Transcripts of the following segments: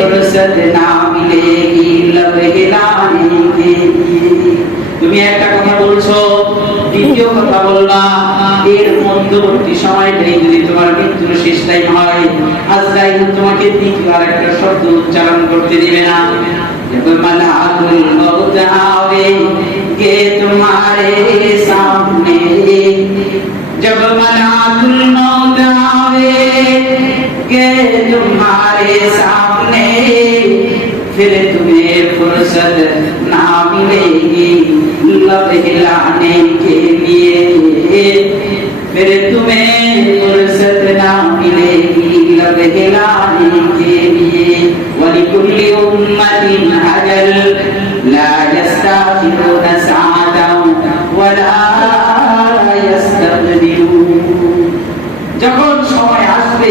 फुर्सत ना मिलेगी लब हिलाने के लिए। তুমি একটা কথা বলছো, দ্বিতীয় কথা বলবা, এর মধ্যবর্তী সময়টাই যদি তোমার মৃত্যুর শেষ টাইম হয়, আজরাইল তোমাকে দ্বিতীয় আরেকটা শব্দ উচ্চারণ করতে দিবে না। जब मलाकुल मौत आवेंगे तुम्हारे सामने, जब मलाकुल मौत आवेंगे तुम्हारे सामने, फिर तुम्हें फुर्सत ना मिलेगी लब हिलाने के लिए, फिर तुम्हें फुर्सत ना मिलेगी लब हिलाने के लिए। ولكل أمة أجل لا يستأخرون ساعة ولا يستقدمون। যখন সময় আসবে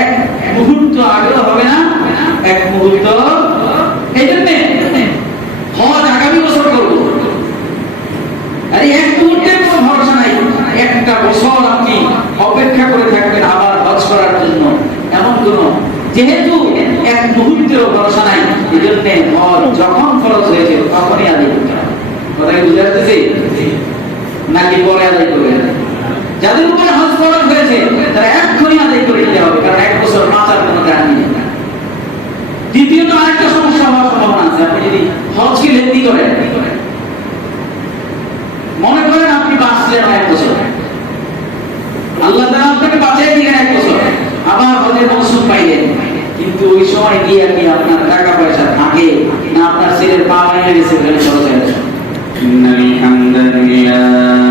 এক মুহূর্ত আগেও হবে না, এক মুহূর্ত এই জন্য হজ আগামী বছর করবো, আরে এক মুহূর্তের কোনো ভরসা নাই। একটা বছর আপনি অপেক্ষা করে থাকবেন আবার হজ করার জন্য, এমন কোনো, যেহেতু এক মুহূর্তেও ভরসা নাই, এই জন্য হজ যখন ফরজ হয়েছে তখনই আদায় করতে হবে। কথা কি বুঝতে পারতেছি নাকি পরে আদায় করবে? যাদের উপরে হজ ফরজ হয়েছে তারা এক্ষুনি আদায় করে দিতে হবে, কারণ এক বছর বাঁচার কোনো গ্যারান্টি নেই। দ্বিতীয়ত আরেকটা সমস্যা হওয়ার সম্ভাবনা আছে। আপনি যদি হজকে লেনদি করেন, মনে করেন আপনি বাঁচলেন এক বছর, আল্লাহ তাআলা আপনাকে বাঁচিয়ে দিলেন এক বছর, আবার হজের মৌসুম পাইলেন, কিন্তু ওই সময় গিয়ে কি আপনার টাকা পয়সা থাকে না আপনার ছেলের পা ভেঙে গেছে বলে খরচ হয়ে গেছে? ইন্নাল হামদালিল্লাহ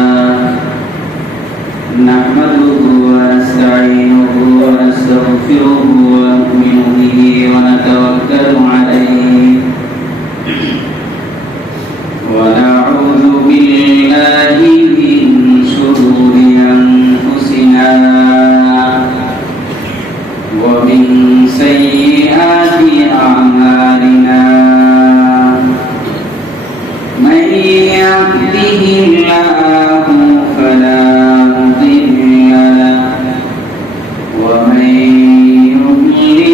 নাহমাদুহু ওয়া নাস্তাঈনুহু ওয়া নাস্তাগফিরুহু ওয়া নু'মিনু বিহি ওয়া নাতাওয়াক্কালু আলাইহি ওয়া না'উযু বিল্লাহি মিন শুরুরি আনফুসিনা ومن سيئات أعمالنا من يهده الله فلا مضل له ومن يضلل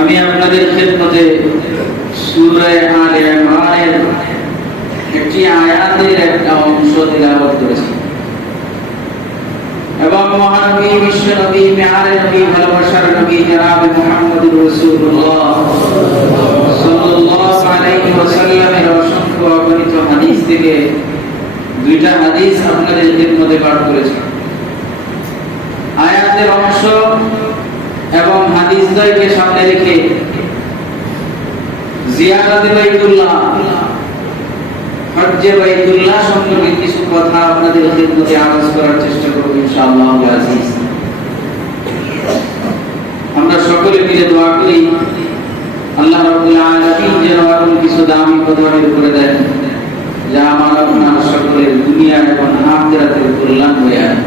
আমি আপনাদের খেদমতে সূরা আলে ইমরানের একটি আয়াতের একটা অংশ তেলাওয়াত করেছি এবং মহানবী বিশ্ব নবী প্যারে নবী ভালোবাসার নবী জনাব মুহাম্মদুর রাসূলুল্লাহ সাল্লাল্লাহু আলাইহি ওয়াসাল্লামের অসংখ্য অগণিত হাদিস থেকে দুইটা হাদিস আপনাদের খেদমতে পাঠ করেছি। আয়াতের অংশ এবং হাদিস দ্বয়কে সামনে রেখে জিয়ারতে বাইতুল্লাহ হজ্জে বাইতুল্লাহ সম্পর্কে কিছু কথা আপনাদের খেদমতে আরজ করার চেষ্টা করব ইনশাআল্লাহ আজিজ। আমরা সকলে মিলে দোয়া করি আল্লাহ রাব্বুল আলামিন যেন এমন কিছু দামি পদবির করে দেন যা আমার আপনার সকলের দুনিয়া এবং আখিরাতের কল্যাণ হয়ে আনে।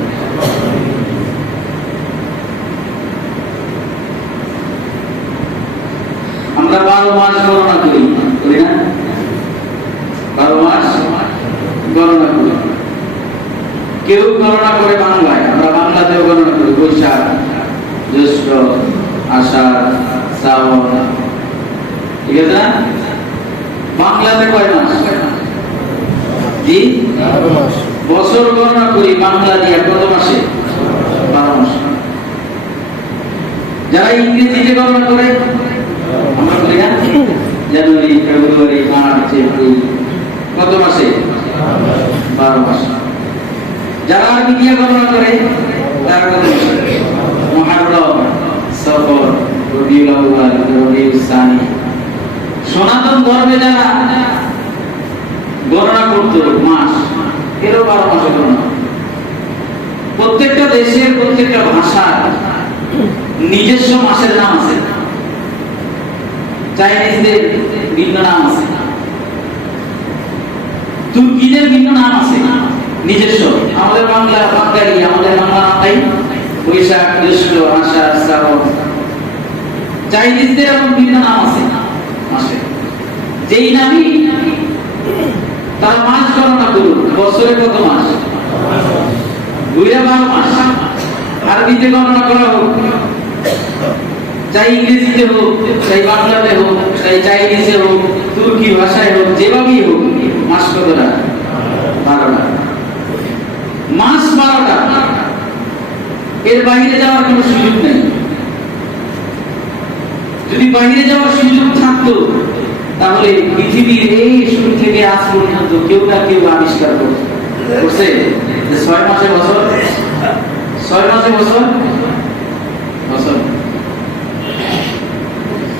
আমরা 12 মাস গণনা করি না? 12 মাস গণনা করি। কেউ গণনা করে বাংলায়, আমরা বাংলাতেও গণনা করি বৈশাখ, জ্যৈষ্ঠ, আষাঢ়, শ্রাবণ, ঠিক আছে না? বাংলাতে কয় মাস? জি 12 মাস। বছর গণনা করি বাংলা দিয়ে কত মাসে? 12 মাস। যারা ইংরেজিতে গণনা করে আমরা বলি না জানুয়ারি, ফেব্রুয়ারি, মার্চ, এপ্রিল, কত মাসে? 12 মাস। যারা আরবি দিয়ে গণনা করে তারা কত মাসে? মুহররম, সফর, রবিউল আউয়াল, রবিউল সানি। সনাতন ধর্মে যারা গণনা করতো মাস, এরও 12 মাসে গণনা। প্রত্যেকটা দেশের প্রত্যেকটা ভাষার নিজস্ব মাসের নাম আছে। চাইনিজদের ভিন্ন নাম আছে, তুর্কিদের ভিন্ন নাম আছে নিজস্ব। আমাদের বাংলা বাঙালি, আমাদের বাংলা নামটাই বৈশাখ, জ্যৈষ্ঠ, আষাঢ়, শ্রাবণ। চাইনিজদের এমন ভিন্ন নাম আছে মাসে, যেই নামই বছরে কত মাস? 12 মাস। আরবিতে গণনা করা হোক, চাই ইংরেজিতে হোক, চাই বাংলাতে হোক, চাই চাইনিজে হোক, তুর্কি ভাষায় হোক, যেভাবেই হোক, মাস কতটা? 12টা। মাস 12টা। এর বাইরে যাওয়ার কোনো সুযোগ নেই। যদি বাইরে যাওয়ার সুযোগ থাকতো তাহলে পৃথিবীর এই শুরু থেকে আজ পর্যন্ত কেউ না কেউ আবিষ্কার করছে 6 মাসে বছর, 6 মাসে বছর, বছর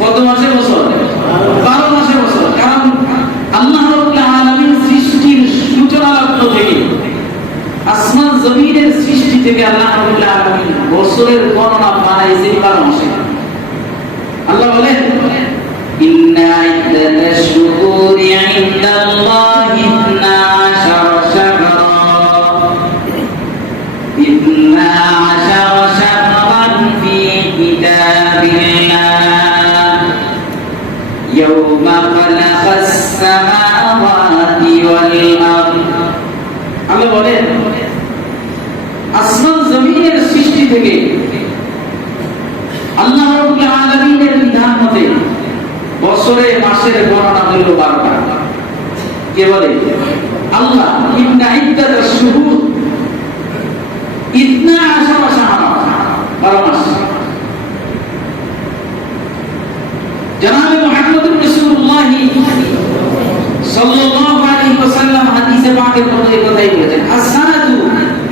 কত মাসে বছর? 12 মাসে বছর। কারণ আল্লাহ রাব্বুল আলামিন সৃষ্টির সূচনা লগ্ন থেকে, আসমান জমিনের সৃষ্টি থেকে আল্লাহ রাব্বুল আলামিন বছরের গণনা বানাইছেন 12 মাসে। আল্লাহ বলেন ইন্না ইদ্দাতাশ শুহুরি ইনদাল্লাহি 12 শাহরা 12 শাহরান ফি কিতাবিল্লাহ ইয়াওমা খালাকাস সামাওয়াতি ওয়াল আরদ। আল্লাহ বলেন আসমান জমিনের সৃষ্টি থেকে আল্লাহ রাব্বুল আলামিনের বিধান মতে বছরে মাসের গণনা হলো 12টা। কে বলে? আল্লাহ। ইন্না ইদ্দাতাশ শুহুর 12 শাহরা, 12 মাস। জনাবে মুহাম্মদুর রাসূলুল্লাহ সাল্লাল্লাহু আলাইহি ওয়াসাল্লাম হাদিসে পাকের মধ্যে এই কথাই বলেছেন, as-sanatu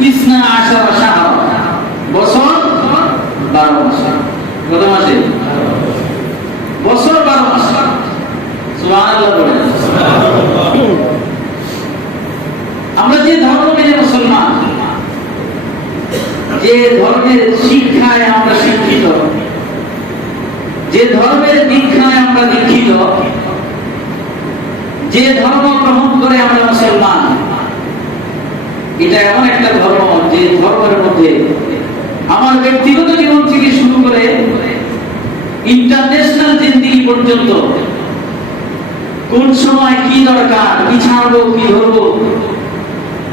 12 শাহরা, বছর 12 মাস। কত মাসে? বছর 12 মাস। সুবহানাল্লাহ বলেন। আমরা যে ধর্ম মেনে মুসলমান, যে ধর্মের শিক্ষায় আমরা শিক্ষিত, যে ধর্মের দীক্ষায় আমরা দীক্ষিত, যে ধর্ম গ্রহণ করে আমরা মুসলমান, এটা এমন একটা ধর্ম যে ধর্মের মধ্যে আমার ব্যক্তিগত জীবন থেকে শুরু করে ইন্টারন্যাশনাল জিন্দেগি পর্যন্ত কোন সময় কি দরকার, কি ছাড়বো, কি ধরবো,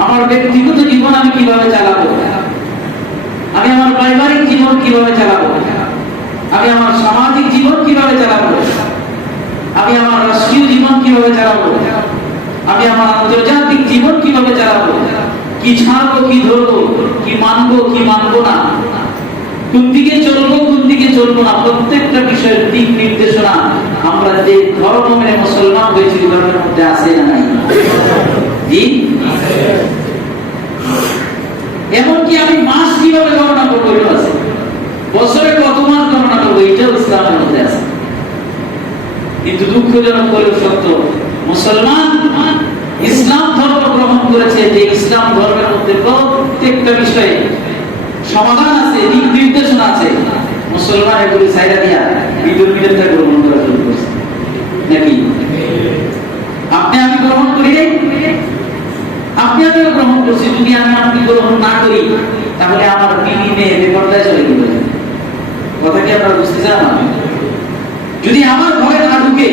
আমার ব্যক্তিগত জীবন আমি কিভাবে চালাবো, আমি আমার পারিবারিক জীবন কিভাবে চালাবো, আমি আমার সামাজিক জীবন কিভাবে চালাবো, আমি আমার রাষ্ট্রীয় জীবন কিভাবে চালাবো, আমি আমার আন্তর্জাতিক জীবন কিভাবে চালাবো, কি ছাড়বো, কি ধরবো, কি মানবো, কি মানবো না, কোন দিকে চলবো, কোন দিকে চলবো না, প্রত্যেকটা বিষয়ের দিক নির্দেশনা আমরা যে ধর্ম মেনে মুসলমান হয়েছি ধর্মের মধ্যে আছে না নাই? জি। এমনকি আমি মাস কিভাবে গণনা করবো এটা আছে, বছরে কত মাস গণনা করবো এটাও ইসলামের মধ্যে আছে। কিন্তু দুঃখজনক হলেও সত্য, মুসলমান ইসলাম ধর্ম গ্রহণ করেছে যে ইসলাম ধর্মের মধ্যে প্রত্যেকটা বিষয়ে সমাধান আছে, দিক নির্দেশনা আছে, মুসলমান এগুলি ছাইরা দিয়া বিধর্মীদের গ্রহণ করা শুরু করছে নাকি? আপনি আমি গ্রহণ করি নাই, আপনি আমিও গ্রহণ করছি। যদি আমি আপনি গ্রহণ না করি তাহলে আমার বিবি মেয়ে বেপরদায় চলে গেল। কথা কি আপনারা বুঝতে চান? যদি আমার ঘরে না ঢুকে,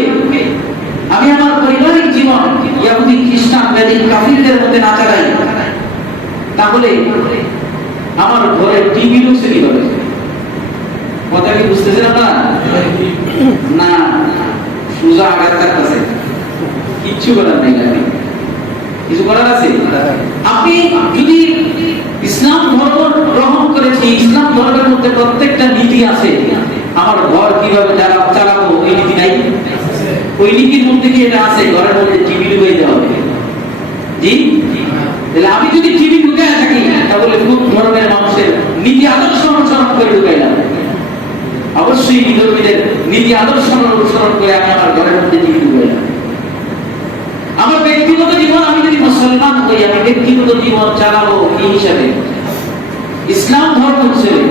আমি আমার পারিবারিক জীবন ইহুদি খ্রিস্টান বেদিন কাফিরদের মধ্যে না চালাই, তাহলে আমার ঘরে টিভি ঢুকছে কিভাবে? কথা কি বুঝতেছেন আপনারা? না, সোজা আঘাত থাকতেছে, কিচ্ছু করার নেই। কিছু করার আছে? আপনি যদি ইসলাম ধর্ম গ্রহণ করেছি, ইসলাম ধর্মের মধ্যে প্রত্যেকটা নীতি আছে, আমার ঘর কিভাবে চালাবো এই নীতি নাই? ওই নীতির মধ্যে কি এটা আছে? ঘরের মধ্যে টিভি ঢুকিয়ে দেওয়া হবে। জি। তাহলে আমি যদি টিভি ঢুকায় থাকি তাহলে কোন ধর্মের মানুষের নীতি আদর্শ অনুসরণ করে ঢুকাইলাম? অবশ্যই বিধর্মীদের নীতি আদর্শ অনুসরণ করে আমি আমার ঘরের মধ্যে টিভি ঢুকাইলাম। আমার ব্যক্তিগত জীবন, আমি যদি মুসলমান হই, আমি ব্যক্তিগত জীবন চালাবো কি হিসাবে? ইসলাম ধর্ম হিসেবে।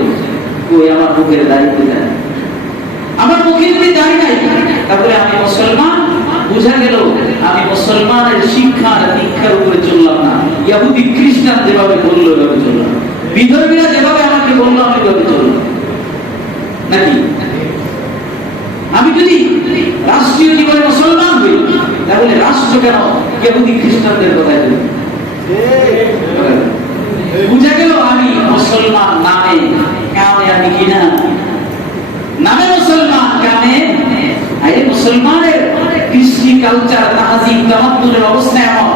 ওই আমার মুখের দায়িত্ব দেয়, আমার মুখের যদি দাঁড়িয়ে নাই তাহলে আমি মুসলমান। বুঝা গেল আমি মুসলমানের শিক্ষার দীক্ষার উপরে চললাম না, ইহুদি খ্রিস্টান যেভাবে বললো এভাবে চললাম, বিধর্মীরা যেভাবে আমাকে বললো আমি এভাবে চললাম নাকি? আমি যদি রাষ্ট্রীয় জীবনে মুসলমান হই তাহলে রাষ্ট্র কেন ইহুদি খ্রিস্টানদের কথাই বলি? বুঝা গেল আমি মুসলমান নামে, কামে আমি কিনা, নামে মুসলমান, কামে আরে মুসলমানের কৃষ্টি কালচার তাহাজিব তামাদ্দুনের অবস্থা এমন,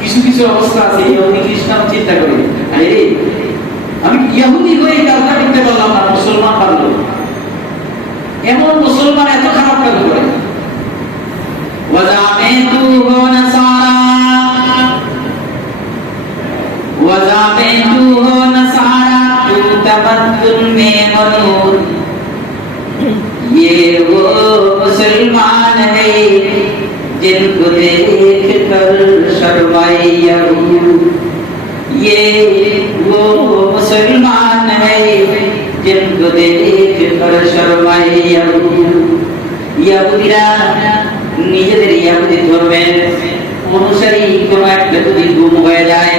কিছু কিছু অবস্থা আছে ইহুদি খ্রিস্টান চিন্তা করে আরে আমি ইহুদি হয়ে কাজটা করতে পারলাম না, মুসলমান পারলো। এমন মুসলমান এত খারাপ কাজ করে। ওয়াজামিতু নাসারা وَزَعَمْتُ نَصَارَى تَمَدُّنْ مِنْ نُورٍ ये वो मुसलमान है जिनको देख कर शर्माए यहूद, ये वो मुसलमान है जिनको देख कर शर्माए यहूद। ইহুদিরা নিজেদের ইহুদি ধর্মের অনুসারী কোন একটা যদি গুম হয়ে যায়,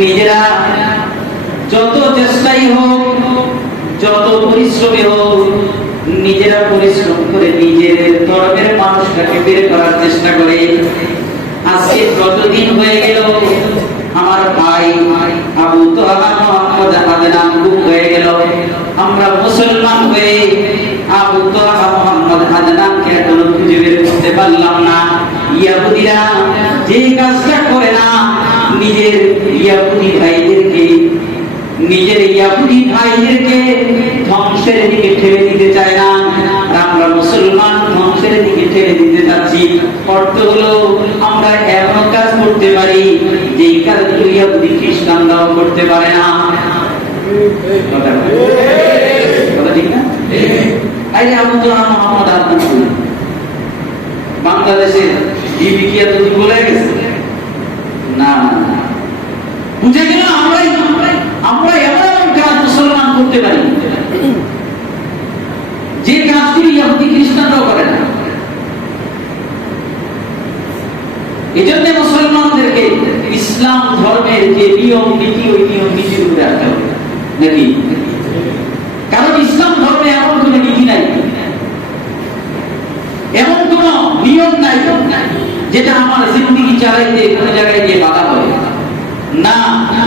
নিজেরা যত চেষ্টাই হোক, যত পরিশ্রমী হোক, নিজেরা পরিশ্রম করে নিজের ধর্মের মানুষটাকে বের করার চেষ্টা করে। আজকে কতদিন হয়ে গেল আমার ভাই আবু তোহা মুহাম্মদ আদনান গুম হয়ে গেল, আমরা মুসলমান হয়ে আবু তোহা মুহাম্মদ আদনানকে এখনো খুঁজে বের করতে পারলাম না। ইহুদিরা যে কাজটা করে না, নিজের ইহুদি ভাইদেরকে, নিজের ইহুদি ভাইদেরকে ধ্বংসের দিকে ঠেলে দিতে চায় না, আর আমরা মুসলমান ধ্বংসের দিকে ঠেলে দিতে চাচ্ছি। অর্থ হলো আমরা এমন কাজ করতে পারি যেই কাজগুলো ইহুদি খ্রিস্টানরাও করতে পারে না। কথা ঠিক না? এই যে আবু তোহা মুহাম্মদ আদনান বাংলাদেশের ডিবি কি এত বলে গেছে না, বুঝে গেল আমরা এমন এমন কাজ মুসলমান করতে পারি যে কাজগুলি ইহুদি খ্রিস্টানরাও করে না। এজন্য মুসলমানদেরকে ইসলাম ধর্মের যে নিয়ম নীতি, ওই নিয়ম নীতির উপরে রাখতে হবে নাকি? কারণ ইসলাম ধর্মে এমন কোন নীতি নাই, এমন কোন নিয়ম নাই যেটা আমার জিন্দেগি চালাইতে কোন জায়গায় গিয়ে বাধা হবে না।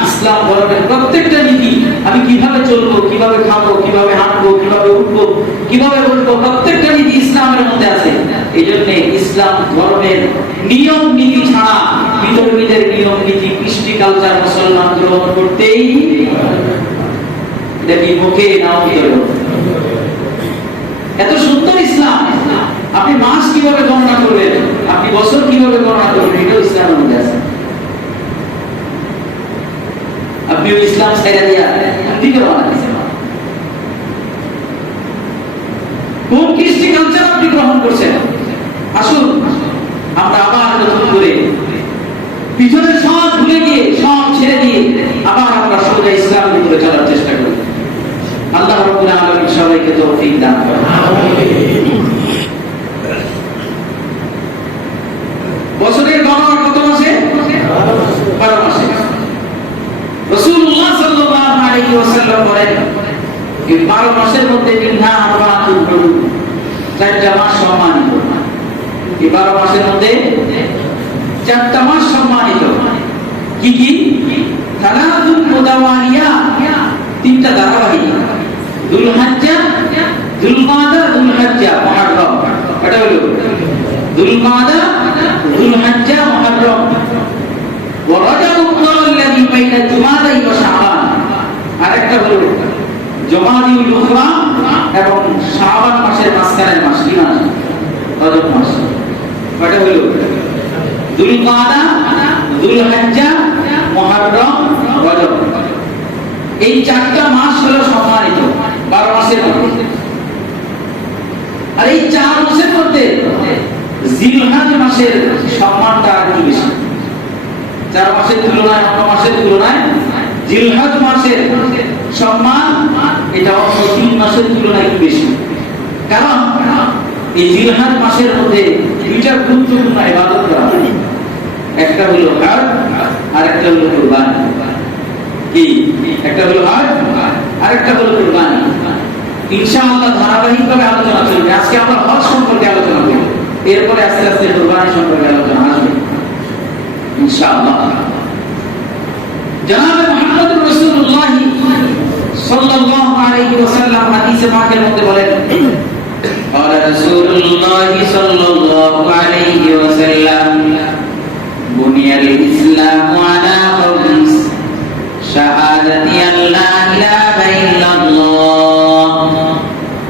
ইসলাম ধর্মের প্রত্যেকটা নীতি, আমি কিভাবে চলবো, কিভাবে খাবো, কিভাবে হাঁটবো, কিভাবে উঠবো, কিভাবে বলবো, প্রত্যেকটা নীতি ইসলামের মধ্যে আছে। এই জন্য ইসলাম ধর্মের নিয়ম নীতি ছাড়া বিধর্মীদের নিয়ম নীতি, কৃষ্টি কালচার মুসলমান গ্রহণ করতেই, এটা কি মুখে না অন্তরে? এত সুন্দর ইসলাম, আপনি মাস কিভাবে গণনা করবেন, আপনি বছর কিভাবে গণনা করবেন, এটাও ইসলামের মধ্যে আছে। আপনি ইসলাম ছেড়ে দিয়া দিকে রওনা দিয়েছেন, কোন কৃষ্টি কালচার আপনি গ্রহণ করছেন? আসুন আমরা আবার নতুন করে পিছনের সব ভুলে গিয়ে, সব ছেড়ে দিয়ে আবার আমরা সোজা ইসলামের উপরে চলার চেষ্টা করি। আল্লাহ রাব্বুল আলামিন সবাইকে তৌফিক দান করুন। বছরের গণনা কত মাসে? 12 মাসে। রাসূলুল্লাহ সাল্লাল্লাহু আলাইহি ওয়াসাল্লাম বলেন, এই 12 মাসের মধ্যে মিনহা আরবাতুল হুরুম, 4টা মাস সম্মানিত। এই 12 মাসের মধ্যে 4টা মাস সম্মানিত। কি কি? সালাতুল মুতাওয়ালিয়া, 3টা ধারাবাহিক, যুলহজ্জা, যুলকাদা, যুলহজ্জা, মুহররম। এটা হলো যুলকাদা, যুলহজ্জা, মুহররম। ওয়া রাজাবুল্লাহ আল্লাযী বাইনা জুমাদাই ওয়া শাবান, আরেকটা হলো জুমাদিউল উখরা এবং শাবান মাসের মাঝখানের মাস, কি মাস? রজব মাস। এটা হলো যুলকাদা, যুলহজ্জা, মুহররম, রজব। এই 4টা মাস হলো সম্মানিত 12 মাসের মধ্যে। আর এই 4 মাসের মধ্যে জিলহজ মাসের সম্মানটা একটু বেশি। 4 মাসের তুলনায়, অন্য মাসের তুলনায় জিলহজ মাসের সম্মান এটা অন্য 3 মাসের তুলনায় একটু বেশি। কারণ এই জিলহজ মাসের মধ্যে 2টা গুরুত্বপূর্ণ ইবাদত করা হয়, একটা হলো হজ আর একটা হলো কুরবানি। কি? একটা হলো হজ আর একটা হলো কুরবানি। ইনশাআল্লাহ ধারাবাহিকভাবে আলোচনা চলবে। আজকে আমরা হজ সম্পর্কে আলোচনা করব, এরপরে আস্তে আস্তে কুরবানি সম্পর্কে আলোচনা আসবে ইনশাআল্লাহ। আলাইহি ওয়াসাল্লাম হাদিসে পাকের মধ্যে বলেন قال رسول الله صلى الله عليه وسلم بني الإسلام على خمس شهادة أن لا إله إلا الله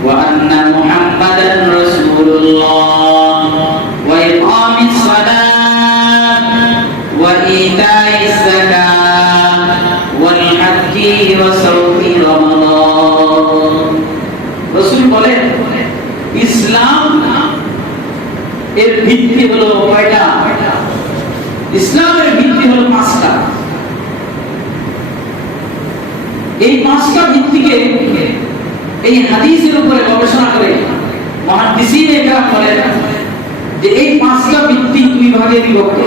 وأن محمدا رسول الله وإقام الصلاة وإيتاء الزكاة والحج وصوم رمضان رسول বলেন ইসলাম এর ভিত্তি হলো কয়টা? ইসলামের ভিত্তি হলো পাঁচটা। এই পাঁচটা ভিত্তিকে এই হাদিসের উপরে গবেষণা করে মুহাদ্দিসিন একরাম বলেন যে এই পাঁচটা ভিত্তি দুই ভাগে বিভক্ত।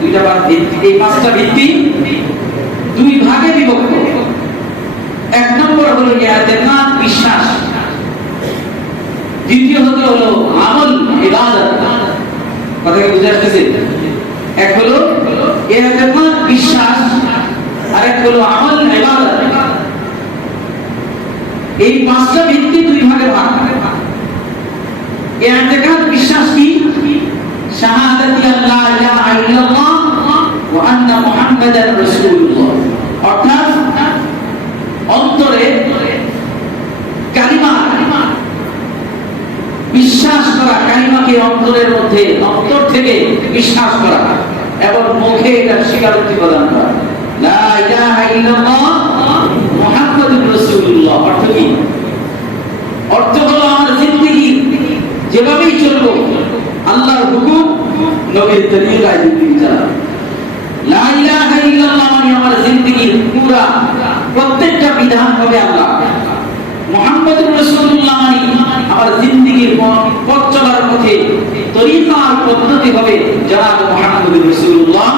দুইটা ভাগ ভিত্তি, এই পাঁচটা ভিত্তি দুই ভাগে বিভক্ত। এক নম্বর হলো ইতিকাদ, বিশ্বাস। দ্বিতীয় হলো আমল, ইবাদত। কথা কি বুঝে আসতেছে? এক হলো ইতিকাদ, বিশ্বাস, আর এক হলো আমল, ইবাদত। এই পাঁচটা ভিত্তি দুই ভাগে ভাগ। ইতিকাদ বিশ্বাস কি? শাহাদাতি আল্লা ইলাহা ইল্লাল্লাহ ওয়া আন্না মুহাম্মাদার রাসূলুল্লাহ, অর্থাৎ অন্তরে কালিমা বিশ্বাস করা, কালিমাকে অন্তরের মধ্যে অন্তর থেকে বিশ্বাস করা এবং মুখে এটার স্বীকারোক্তি প্রদান করা। লা ইলাহা ইল্লাল্লাহ মুহাম্মাদুর রাসূলুল্লাহ অর্থ কি? অর্থ হলো আমার জিন্দেগি যেভাবেই চলবো আল্লাহর হুকুম, নবীর তরিকায় জিন্দেগি চালাবো। লা ইলাহা ইল্লাল্লাহ মানে আমার জিন্দেগির পুরা প্রত্যেকটা বিধান হবে আল্লাহ। মুহাম্মাদুর রাসূলুল্লাহ মানে আমার জিন্দেগির পথ চলার পথে তরিকা আর পদ্ধতি হবে জনাব মুহাম্মাদুর রাসূলুল্লাহ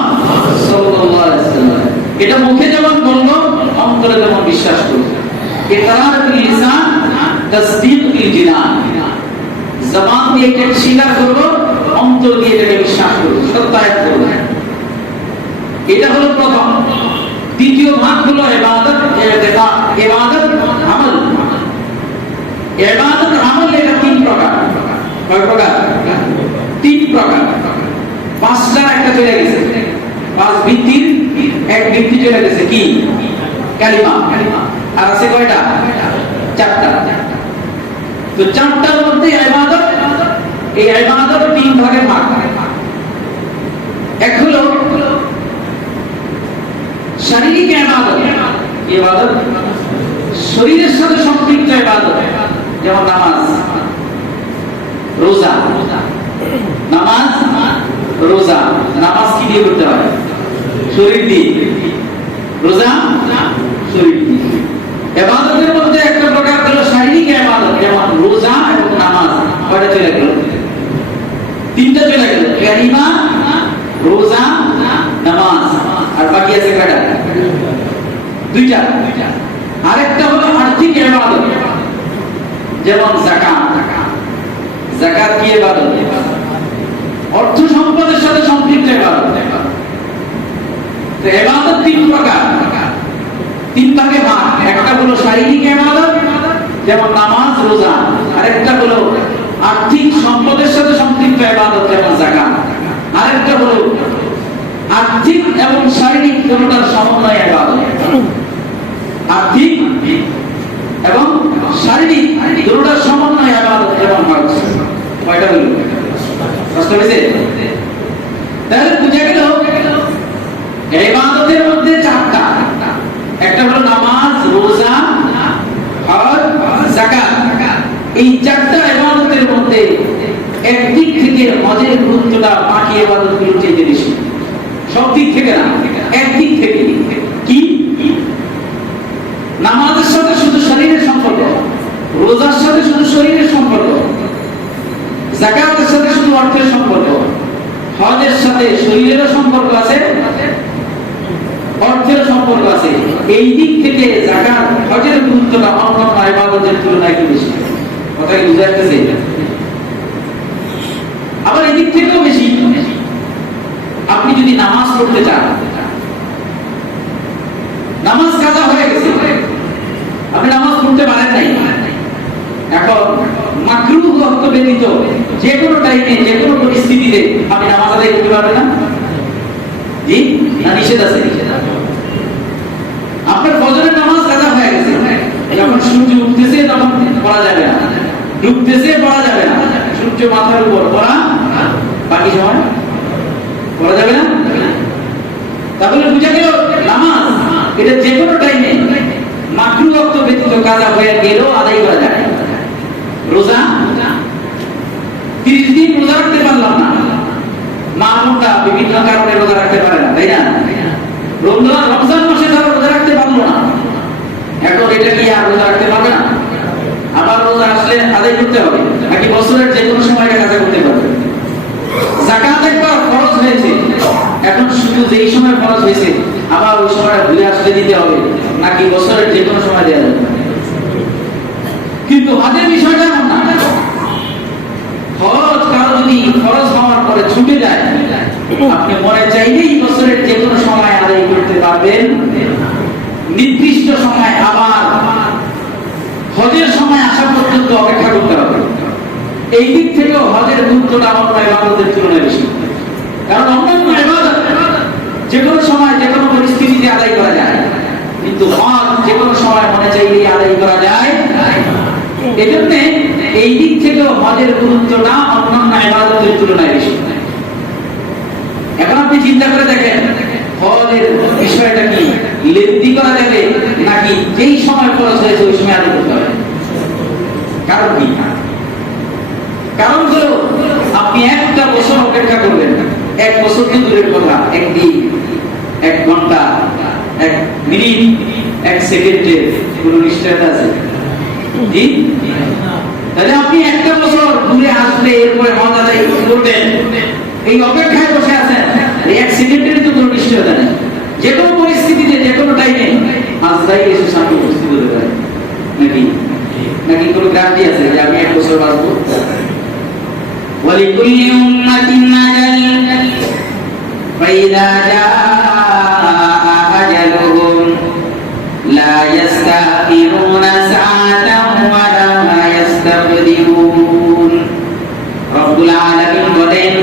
সাল্লাল্লাহু আলাইহি ওয়াসাল্লাম। এটা মুখে যেমন বলবো, অন্তরে যেমন বিশ্বাস করব। ইকরার বিল লিসান, তাসদীক বিল জিনান। জবান দিয়ে এটা স্বীকার করব, অন্তর দিয়ে এটাকে বিশ্বাস করব, সত্যায়ন করব। এটা হলো প্রথম। দ্বিতীয় ভাগ হলো ইবাদত, ইতিকাদ। ইবাদত, আমল। ইবাদত, আমল এটা তিন প্রকার। কয় প্রকার? তিন প্রকার। পাঁচটা একটা চলে গেছে। পাঁচ ভিত্তির এক ভিত্তি চলে গেছে, কি? কালিমা। আর আছে কয়টা? চারটা। তো চারটার মধ্যে ইবাদত, এই ইবাদত তিন ভাগে ভাগ। এক হলো শারীরিক ইবাদত। ইবাদত শরীরের সাথে সম্পৃক্ত ইবাদত, যেমন নামাজ, রোজা। নামাজ, রোজা। নামাজ কি দিয়ে করতে হয়? শরীর দিয়ে। রোজা শরীর দিয়ে। ইবাদতের মধ্যে একটা প্রকার হলো শারীরিক ইবাদত, যেমন রোজা এবং নামাজ। কয়টা চলে গেল? তিনটা চলে গেল। কালিমা, রোজা, নামাজ। আর বাকি আছে কয়টা? দুইটা। আরেকটা হলো আর্থিক ইবাদত, যেমন যাকাত। যাকাত কি ইবাদত? অর্থ সম্পদের সাথে সম্পৃক্ত ইবাদত। তো ইবাদত তিন প্রকার, তিন ভাগে ভাগ। একটা হলো শারীরিক ইবাদত, যেমন নামাজ, রোজা। আরেকটা হলো আর্থিক সম্পদের সাথে সম্পৃক্ত ইবাদত, যেমন যাকাত। আরেকটা হলো আর্থিক এবং শারীরিক দুটোর সমন্বয় ইবাদত। আর্থিক এবং শারীরিক দুটোর সমন্বয় ইবাদত, যেমন হজ। কয়টা হলো? কষ্ট হয়েছে? তাহলে বুঝা গেল ইবাদতের মধ্যে চারটা। একটা হলো নামাজ, রোজা, হজ, যাকাত। এই চারটা ইবাদতের মধ্যে একদিক থেকে হজের গুরুত্বটা বাকি ইবাদতগুলোর চেয়ে বেশি। সব দিক থেকে না, একদিক থেকে। কি? নামাজের সাথে শুধু শরীরের সম্পর্ক, রোজার সাথে শুধু শরীরের সম্পর্ক, যাকাতের সাথে শুধু অর্থের সম্পর্ক, হজের সাথে শরীরেরও সম্পর্ক আছে, অর্থের সম্পর্ক আছে। এই দিক থেকে যাকাত, হজের গুরুত্বটা অন্যান্য ইবাদতের তুলনায় একটু বেশি। কথা কি বুঝা যাচ্ছে? আবার এদিক থেকেও বেশি। আপনি যদি নামাজ পড়তে চান, নামাজ কাজা হয়ে গেছে, আপনি নামাজ পড়তে পারেন নাই, ব্যতীত যে কোনো টাইমে যে কোনো পরিস্থিতিতে আপনি নামাজ আদায় করতে পারবেন না? জি না নিষেধ আছে? আপনার ফজরের নামাজ কাজা হয়ে গেছে, যখন সূর্য উঠতেছে তখন পড়া যাবে না, ডুবতেছে পড়া যাবে না, সূর্য মাথার উপর পড়া বাকি সময় পড়া যাবে না। তাহলে বুঝা গেল নামাজ এটা যে কোনো টাইমে মাকরুহ ওয়াক্ত ব্যতীত কাজা হয়ে গেলেও আদায় করা যায়। রোজা 30 দিন রোজা রাখতে পারলাম না, মা বোনটা বিভিন্ন কারণে রোজা রাখতে পারে না, তাই না? রমজান মাসে তারা রোজা রাখতে পারলো না, এখন এটা কি আর রোজা রাখতে পারবে না? আবার রোজা আসলে আদায় করতে হবে নাকি বছরের যে কোনো সময় কাজা করতে পারবে? যাকাত একবার ফরজ হয়েছে, এখন শুধু যেই সময় ফরজ হয়েছে আবার ওই সময়টা ঘুরে আসলে দিতে হবে নাকি বছরের যে কোনো সময় দেওয়া যাবে? কিন্তু হজের বিষয়টা এমন না। ফরজ কারো যদি ফরজ হওয়ার পরে ছুটে যায়, আপনি মনে চাইলেই বছরের যে কোনো সময় আদায় করতে পারবেন, নির্দিষ্ট সময় আবার হজের সময় আসা পর্যন্ত অপেক্ষা করতে হবে। এই দিক থেকেও হজের গুরুত্বটা অন্য ইবাদতের তুলনায় বেশি, কারণ অন্যান্য ইবাদত যে কোনো সময় যে কোনো পরিস্থিতিতে আদায় করা যায়, কিন্তু হজ যে কোনো সময় মনে চাইলেই আদায় করা যায়। এজন্য এই দিক থেকেও হজের গুরুত্বটা অন্যান্য ইবাদতের তুলনায় বেশি। এখন আপনি চিন্তা করে দেখেন হজের বিষয়টা কি লেন্দি করা যাবে নাকি যেই সময় খরচ হয়েছে ওই সময় আদায় করতে হবে? কারণ কি? কারণ হলো আপনি একটা বছর অপেক্ষা করবেন, 1 বছর তো দূরের কথা, 1 দিন, 1 ঘন্টা, 1 মিনিট, 1 সেকেন্ডের কোন নিশ্চয়তা আছে? জি, তাহলে আপনি একটা বছর ঘুরে আসলে এরপরে হজ আদায় করবেন, এই অপেক্ষায় বসে আছেন, 1 সেকেন্ডের তো কোনো নিশ্চয়তা নেই। যে কোনো পরিস্থিতিতে যে কোনো টাইমে আজরাইল এসে সামনে উপস্থিত হতে পারে নাকি? নাকি কোনো গ্যারান্টি আছে যে আমি 1 বছর বাঁচবো? ولكل أمة أجل فإذا جاء أجلهم لا يستأخرون ساعة ولا يستقدمون। রব্বুল আলামিন বলেন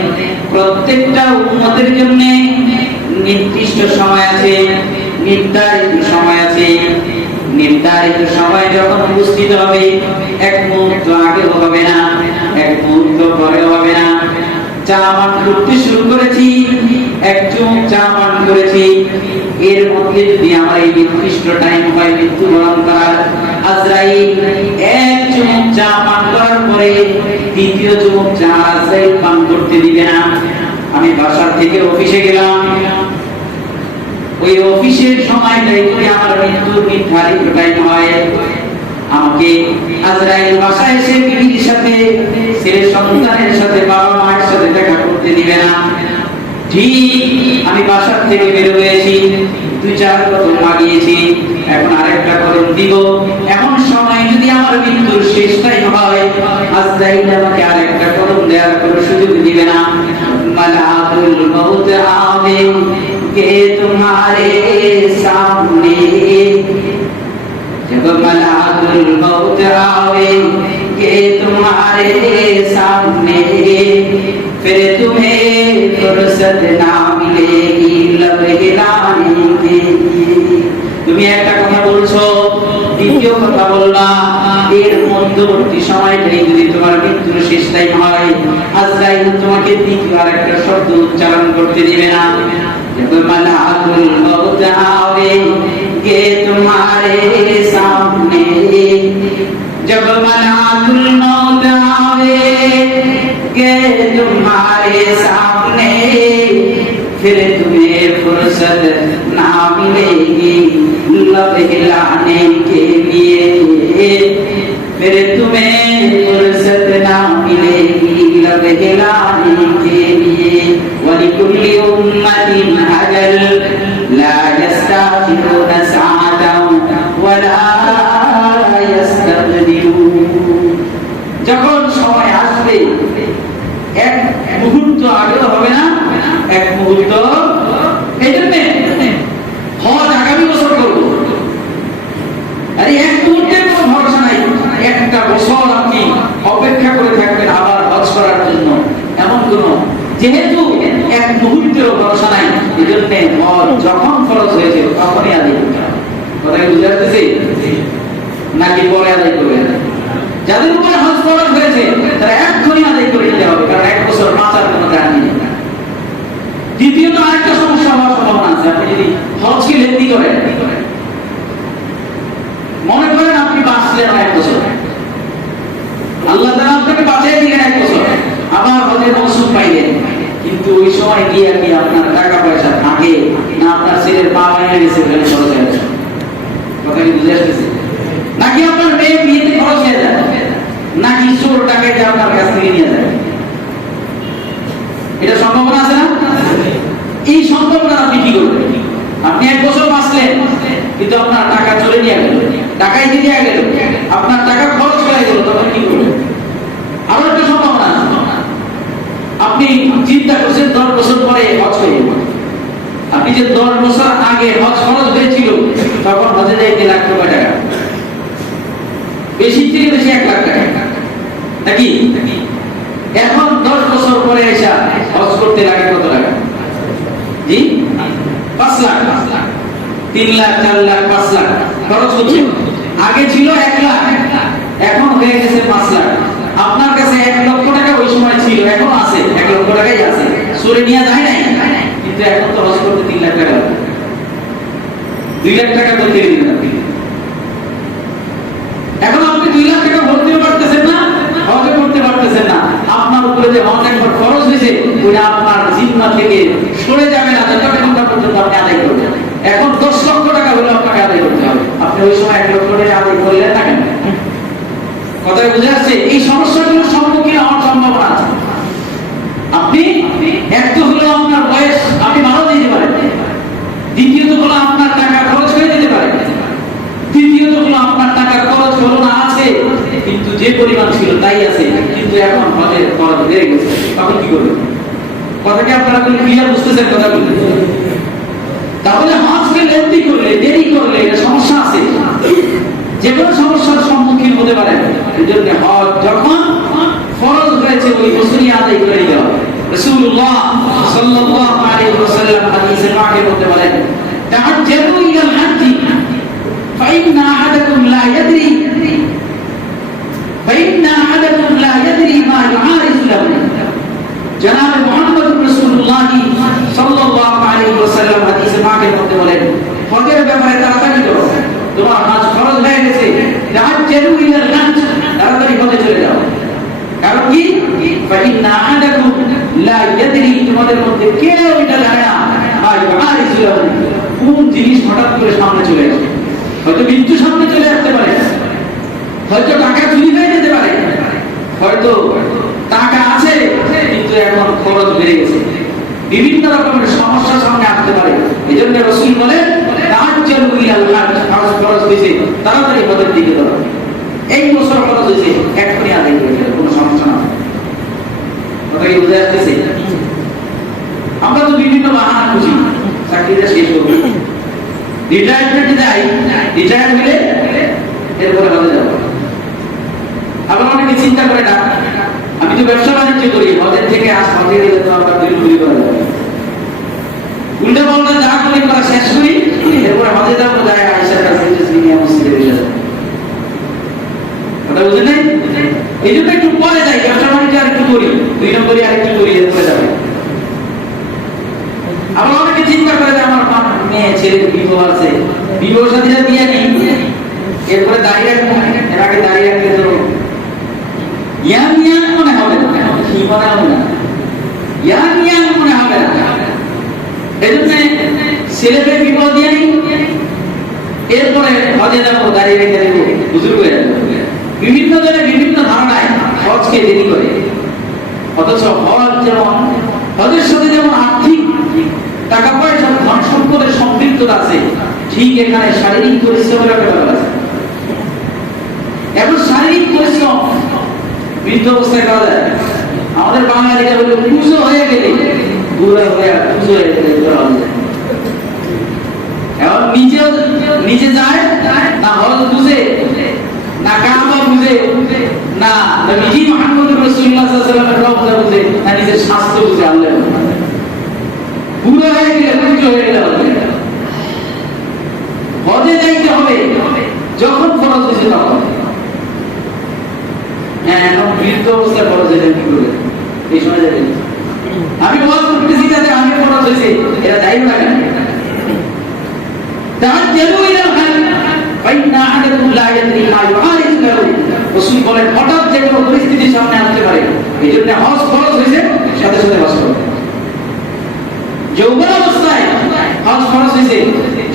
প্রত্যেকটা উম্মতের জন্য নির্দিষ্ট সময় আছে, নির্ধারিত সময় আছে। নির্ধারিত সময় যখন উপস্থিত হবে, 1 মুহূর্ত আগেও হবে না, 1 মুহূর্ত পরেও হবে না। চা পান করতে শুরু করেছি, 1 চুমুক চা পান করেছি, এর মধ্যে যদি আমার এই নির্দিষ্ট টাইম হয় মৃত্যুবরণ করার, আজরাইল 1 চুমুক চা পান করার পরে 2য় চুমুক চা আজরাইল পান করতে দিবে না। আমি বাসা থেকে অফিসে গেলাম, ওই অফিসের সময়টাই যদি আমার মৃত্যুর নির্ধারিত টাইম হয়, আমাকে আজরাইল বাসায় এসে বিবির সাথে, ছেলে সন্তানের সাথে, বাবা মায়ের সাথে দেখা করতে দিবে না। ঠিক আমি বাসা থেকে বের হয়েছি, 2-4 কদম আগিয়েছি, এখন আরেকটা কদম দিব, এমন সময় যদি আমার মৃত্যুর শেষ টাইম হয়, আজরাইল আমাকে আরেকটা কদম দেওয়ার কোনো সুযোগ দিবে না। মালাকুল মউত আবে কে তোমারে সামনে, जब मलाकुल मौत आवेंगे तुम्हारे सामने, फिर तुम्हें फुर्सत ना मिलेगी लब हिलाने के लिए। তুমি একটা কথা বলছো, দ্বিতীয় কথা বলবা, এর মধ্যবর্তী সময়টাই যদি তোমার মৃত্যুর শেষ টাইম হয়, আজরাইল তোমাকে দ্বিতীয় আরেকটা শব্দ উচ্চারণ করতে দিবে না। जब मलाकुल मौत आवेंगे तुम्हारे सामने, जब मलाकुल मौत आवेंगे तुम्हारे सामने, फिर तुम्हें फुर्सत ना मिलेगी लब हिलाने के लिए, फिर तुम्हें फुर्सत ना मिलेगी लब हिलाने के लिए। वलिकुल्लि उम्मतिन अजल ला यस्ताखिरुन साअतन वला यस्तक़दिमुन। যখন সময় আসবে 1 মুহূর্ত আগেও হবে না, 1 মুহূর্ত। এইজন্য হজ আগামী বছর করব, আরে 1 মুহূর্তের কোনো ভরসা নাই। 1টা বছর আপনি অপেক্ষা করে থাকবেন, আবার জন্য হজ যখন ফরজ হয়েছে তখনই আদায় করতে হবে। কথা কি বুঝতে পারতেছি নাকি পরে আদায় করবে? যাদের উপরে হজ ফরজ হয়েছে তারা এক্ষুনি আদায় করে নিতে হবে, কারণ 1 বছর বাঁচার কোনো গ্যারান্টি নেই। দ্বিতীয়ত আরেকটা সমস্যা হওয়ার সম্ভাবনা আছে। আপনি যদি হজকে লেনদি করেন, মনে করেন আপনি বাঁচলেন 1 বছর, আল্লাহ তাআলা আপনাকে বাঁচিয়ে দিলেন 1 বছর, আবার হজের মৌসুম পাইলেন, কিন্তু ওই সময় গিয়ে কি আপনার টাকা পয়সা থাকে না আপনার ছেলের পা ভেঙে গেছে ওখানে খরচ হয়ে গেছে? কথা কি বুঝে আসতেছে? নাকি আপনার মেয়ে বিয়েতে খরচ হয়ে যায়, নাকি চোর টাকায় আপনার কাছ থেকে নিয়ে যায়? এটা সম্ভাবনা আছে না? এই সম্ভাবনা আপনি কি করবেন? আপনি 1 বছর বাঁচলেন, কিন্তু আপনার টাকা চলে নিয়ে গেল, টাকাই দিয়ে গেল, আপনার টাকা খরচ হয়ে গেল, তখন কি করবেন? আবার একটা সম্ভাবনা আছে, আপনি চিন্তা করছেন 10 বছর পরে হজ করব। আপনি যে 10 বছর আগে হজ খরচ হয়েছিল তখন হজে যাইতে লাগতো কয় টাকা? বেশি থেকে বেশি 1 লাখ টাকা, নাকি? এখন 10 বছর পরে এসে হজ করতে লাগে কত টাকা? জি 5 লাখ, 3 লাখ, 4 লাখ, 5 লাখ খরচ হচ্ছে। আগে ছিল 1 লাখ, এখন হয়ে গেছে 5 লাখ। আপনার কাছে 1 লক্ষ টাকা ওই সময় ছিল, এখন আছে 1 লক্ষ টাকাই আছে, সরে নিয়ে যায় নাই, কিন্তু এখন তো হজ করতে 3 লাখ টাকা লাগবে, 2 লাখ টাকা তো দিয়ে দিবেন আপনি। এখন আপনি 2 লাখ টাকা ভরতেও পারতেছেন না, হজে করতে পারতেছেন না। আপনার উপরে যে হজ একবার খরচ হয়েছে ওইটা আপনার জিম্মা থেকে সরে যাবে না যতক্ষণ পর্যন্ত আপনি আদায় করবেন। এখন 10 লক্ষ টাকা হলে আপনাকে আদায় করতে হবে, আপনি ওই সময় 1 লক্ষ টাকা আদায় করলেন না কেন? কথা বুঝে আসছে? এই সমস্যাগুলোর সম্মুখীন হওয়ার সম্ভাবনা আছে। আপনি একটু হলো আপনার বয়স আপনি ভালো দিতে পারেন, দ্বিতীয়ত হলো আপনার টাকা খরচ হয়ে যেতে পারে, তৃতীয়ত হলো আপনার টাকা খরচ হলো না আছে, কিন্তু যে পরিমাণ ছিল তাই আছে, কিন্তু এখন হজের খরচ বেড়ে গেছে, তখন কি করবেন? কথাকে আপনারা ক্লিয়ার বুঝতেছেন কথাগুলো? তাহলে হজকে লেনদি করলে, দেরি করলে এটা সমস্যা আছে, যে কোনো সমস্যার সম্মুখীন হতে পারে। এই জন্য হজ যখন ফরজ হয়েছে ওই বছরই আদায় করে নিতে হবে। রাসূলুল্লাহ সাল্লাল্লাহু আলাইহি ওয়াসাল্লাম হাদিসে পাকে বলতে বলেন, তাআজ্জালু ইলাল হাজ্জি ফাইন্না আহাদাকুম লা ইয়াদরি মা ইউআরিজু লাহু। জনাব মুহাম্মদ রাসূলুল্লাহ সাল্লাল্লাহু আলাইহি ওয়াসাল্লাম হাদিসে পাকে বলতে বলেন, হজের ব্যাপারে তাড়াতাড়ি করো, তোমার হজ ফরজ হয়ে গেছে, তাআজ্জালু ইলাল হাজ্জ, তাড়াতাড়ি হজে চলে যাও। কারণ কি? ফাইন্না আহাদাকুম লা ইয়াদরি, তোমাদের মধ্যে কেউ এটা জানে না মা ইউআরিজু লাহু, কোন জিনিস হঠাৎ করে সামনে চলে আসে। হয়তো মৃত্যু সামনে চলে আসতে পারে, হয়তো টাকা চুরি হয়ে যেতে পারে, হয়তো টাকা আছে কিন্তু এখন খরচ বেড়ে গেছে, বিভিন্ন রকমের সমস্যা সামনে আসতে পারে। এই জন্য রাসূল বলেন, তাআজ্জালু ইলাল হাজ্জ, হজ ফরজ হয়েছে তাড়াতাড়ি হজের দিকে ধরো। এই বছর খরচ হয়েছে এখনই আদায় করে ফেলো, কোনো সমস্যা না। কথা কি বুঝে আসতেছে? আমরা তো বিভিন্ন বাহানা খুঁজি, চাকরিটা শেষ করবো, রিটায়ারমেন্টে যাই, রিটায়ার হলে এরপরে হজে যাবো। আবার অনেকে চিন্তা করে না, আমি তো ব্যবসা বাণিজ্য করি, হজের থেকে হজে গেলে তো আবার দূরে করা যাবে, উল্টা পাল্টা যা করা শেষ করি, এরপরে হজে যাবো, যায় আয়েশার কাছে নিয়ে মসজিদে এসে যাবো। কথা বুঝে নাই? এই জন্য একটু পরে যাই, ব্যবসা বাণিজ্য আর একটু করি, 2 নম্বরই আর একটু করি, এরপরে যাবো। আবার অনেকে চিন্তা করে যে আমার মেয়ে ছেলে বিবাহ আছে, বিবাহ সাথীরা দিয়ে নিই, এরপরে দাঁড়িয়ে রাখবো, এর আগে দাঁড়িয়ে রাখলে তো ইয়াং ইয়াং মনে হবে না, কি মনে হবে না, ইয়াং ইয়াং মনে হবে না। এই জন্য ছেলেদের বিবাহ দিয়ে নিই, এরপরে হজে যাবো, দাঁড়িয়ে রেখে দেবো, হুজুর হয়ে যাবো। বিভিন্ন জনের বিভিন্ন ধারণায় হজকে দেরি করে, অথচ হজ যেমন, হজের সাথে যেমন আর্থিক টাকা পয়সা ধন সম্পদের সম্পৃক্ততা আছে, ঠিক এখানে শারীরিক পরিশ্রমের ব্যাপার আছে। এখন শারীরিক পরিশ্রম বৃদ্ধ অবস্থায় করা যায়। আমাদের বাঙালিরা বলে পুজো হয়ে গেলে বুড়া হয়ে পুজো হয়ে গেলে এখন নিজে যায় না, হজ বুঝে না, কাবা বুঝে না, নবীজি মুহাম্মদ রাসূলুল্লাহ সাল্লাল্লাহু আলাইহি ওয়াসাল্লামের রওজা বুঝে না, নিজের স্বাস্থ্য বুঝে। আল্লাহ বুড়া হয়ে গেলে পুজো বৃদ্ধ অবস্থায় খরচ হয়ে যায় কি করবে এই সময় যাবে আমি ওয়াজ করতেছি যাতে আমি খরচ হয়েছে এরা যাই না কেন তাআজ্জালু ইলা খায়র ফাইন্না আহাদাকুম লা ইয়াদরি মা ইউআরিদু লাহু রাসূল বলেন হঠাৎ যে কোনো পরিস্থিতি সামনে আসতে পারে এইজন্য হজ খরচ হয়েছে সাথে সাথে হজ করো যৌবন অবস্থায় হজ খরচ হয়েছে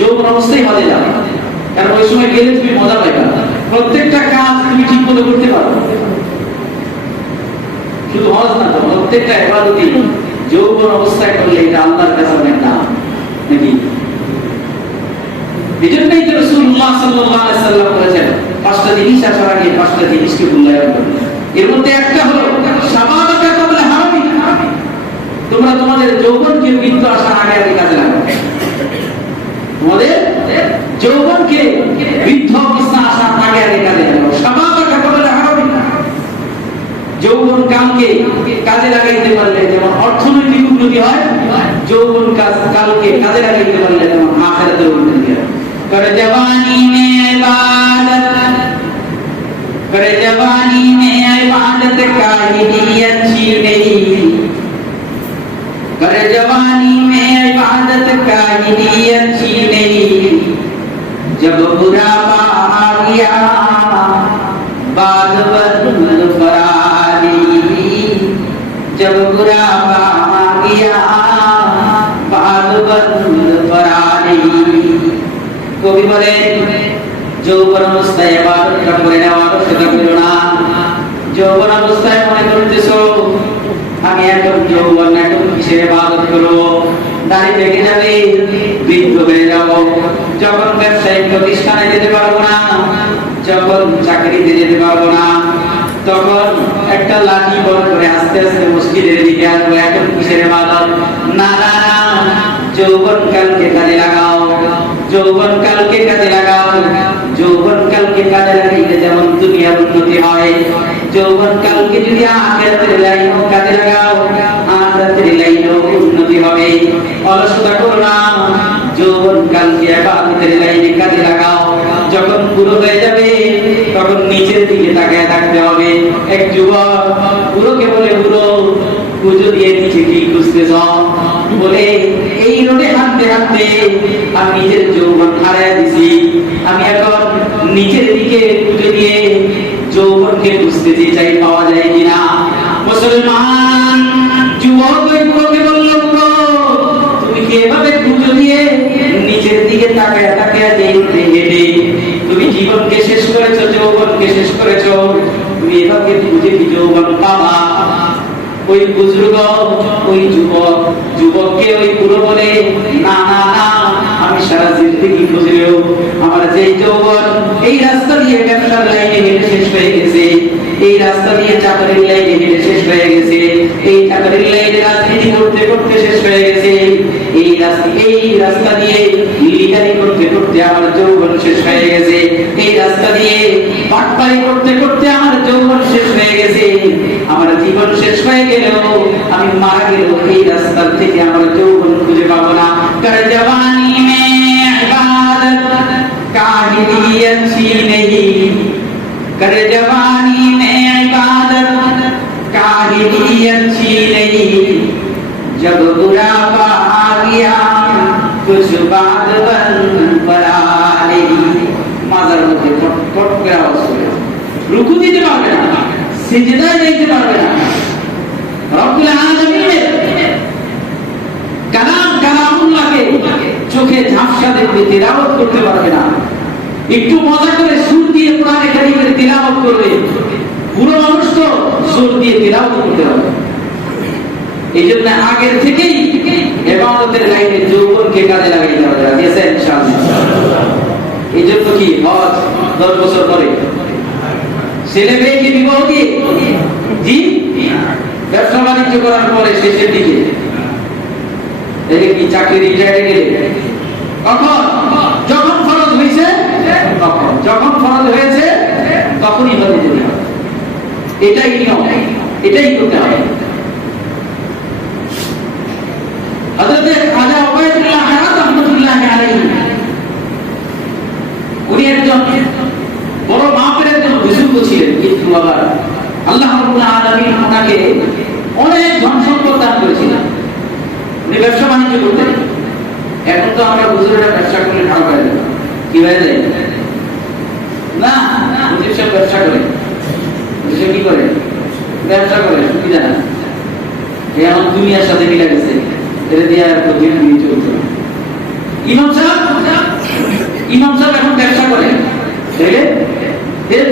যৌবন অবস্থায় হজে যাও কারণ ওই সময় গেলে তুমি মজা পাইবা প্রত্যেকটা কাজ তুমি ঠিক মতো করতে পারো শুধু হজ না তো প্রত্যেকটা ইবাদতই যৌবন অবস্থায় করলে এটা আল্লাহর কাছে অনেক দাম নাকি এজন্যই তো রাসূলুল্লাহ সাল্লাল্লাহু আলাইহি সাল্লাম বলেছেন পাঁচটা জিনিস আসার আগে পাঁচটা জিনিসকে মূল্যায়ন করো এর মধ্যে একটা হলো শাবাবাকা ক্বাবলা হারামি তোমরা তোমাদের যৌবনকে বৃদ্ধ আসার আগে আগে কাজে লাগাও তোমাদের যৌবনকে বৃদ্ধ অবস্থা আসার আগে আগে কাজে লাগাও শাবাবাকা ক্বাবলা হারামি যৌবন কালকে কাজে লাগাইতে পারলে যেমন অর্থনৈতিক উন্নতি হয় যৌবন কালকে কাজে লাগাইতে পারলে যেমন আখিরাতের উন্নতি হয় कर जवानी में इबादत का ही अच्छी नहीं कर जवानी में इबादत का ही अच्छी नहीं जब बुढ़ापा आ गया बात बदल फरारी जब बुढ़ापा आ गया बात बदल फरारी কবি বলেন যৌবন অবস্থায় ইবাদতটা করে নেওয়ার সেটা করো না যৌবন অবস্থায় মনে করতেছো আমি এখন যৌবন এখন কিসের ইবাদত করব দাড়ি পেকে যাবে বৃদ্ধ হয়ে যাব যখন ব্যবসায়িক প্রতিষ্ঠানে যেতে পারবো না যখন চাকরিতে যেতে পারবো না তখন একটা লাঠি বড় করে আস্তে আস্তে মসজিদের দিকে আসবো এখন কিসের ইবাদত না না যৌবন কালকে কাজে লাগাও যৌবন কালকে কাজে লাগাও যৌবন কালকে কাজে লাগাইলে যেমন দুনিয়ার উন্নতি হয় যৌবন কালকে যদি আখিরাতের লাইনেও কাজে লাগাও আখিরাতের লাইনেও উন্নতি হবে অলসতা করো না যৌবন কালকে ইবাদতের লাইনে কাজে লাগাও যখন বুড়ো হয়ে যাবে তখন নিচের দিকে তাকিয়ে থাকতে হবে এক যুবক বুড়োকে বলে বুড়ো পুজো দিয়ে নিচে কি খুঁজতেছ বলে এই রোডে হাঁটতে হাঁটতে আমি নিজের যৌবন হারায় দিছি আমি এখন নিচের দিকে পুজো দিয়ে যৌবনকে খুঁজতেছি চাই পাওয়া যায় কিনা মুসলমান যুবক ওই বুড়োকে বলল বুড়ো তুমি কি এভাবে পুজো দিয়ে নিচের দিকে তাকায় তাকায় দেখতে হেঁটে তুমি জীবনকে শেষ করেছো যৌবনকে শেষ করেছো তুমি এভাবে খুঁজে কি যৌবন পাবা ওই বুজুর্গ ওই যুবককে ওই বুড়ো বলে না না না আমি সারা জিন্দেগি খুঁজলেও আমার যে যৌবন এই রাস্তা দিয়ে ব্যবসার লাইনে হেঁটে শেষ হয়ে গেছে এই রাস্তা দিয়ে চাকরির লাইনে হেঁটে শেষ হয়ে গেছে এই চাকরির লাইনে রাজনীতি করতে করতে শেষ হয়ে গেছে এই রাস্তা দিয়ে লিডারি করতে করতে আমার যৌবন শেষ হয়ে গেছে এই রাস্তা দিয়ে বাটপারি করতে করতে আমার যৌবন শেষ হয়ে গেছে আমার জীবন শেষ হয়ে গেলেও আমি মারা গেলেও এই রাস্তার থেকে আমার যৌবন খুঁজে পাবো না কর জওয়ানি মে ইবাদত কাহি अच्छी नहीं कर जवानी में इबादत काहे अच्छी नहीं जब बुढ़ापा आ गया कुछ बात बन पड़ा नहीं মাজার মধ্যে ফট করে আওয়াজ করে রুকু দিতে পারবে না সিজদায় যেতে পারবে না রব্বুল আলামিনের কালামুল্লাহকে চোখে ঝাপসা দেখবে তিলাওয়াত করতে পারবে না একটু মজা করে সুর দিয়ে কোরআনে কারীমের তিলাওয়াত করবে পুরো মানুষ তো সুর দিয়ে তিলাওয়াত করতে হবে এইজন্য আগের থেকেই ইবাদতের লাইনে যৌবনকে কাজে লাগাইতে হবে আছে ইনশাআল্লাহ এইজন্য কি হজ 10 বছর পরে ছেলে মেয়েকে বিবাহ দিয়ে জি ব্যবসা বাণিজ্য করার পরে শেষের দিকে কি চাকরি রিটায়ারে গেলে কখন যখন ফরজ হয়েছে তখন যখন ফরজ হয়েছে তখনই হজে যেতে হবে এটাই নিয়ম এটাই করতে হবে হযরত খাজা ওবায়দুল্লাহ রাহমাতুল্লাহ আলাইহি উনি একজন বড় মাপের একজন বুজুর্গ ছিলেন কিন্তু আবার আল্লাহ রাব্বুল ওনাকে অনেক ধন সম্পদ দান করেছিলেন, উনি ব্যবসা বাণিজ্য করতেন। এখন তো আমরা হুজুরেরা ব্যবসা করলে ভালো হয়ে যায়, কি হয়ে যায় না, হুজুর সাহেব ব্যবসা করে, হুজুর কি করে, ব্যবসা করে, সুবিধা না, এখন দুনিয়ার সাথে মিলে গেছে, এটা দিয়ে আর দিন দিয়ে চলছে। ইমাম সাহেব এখন ব্যবসা করে,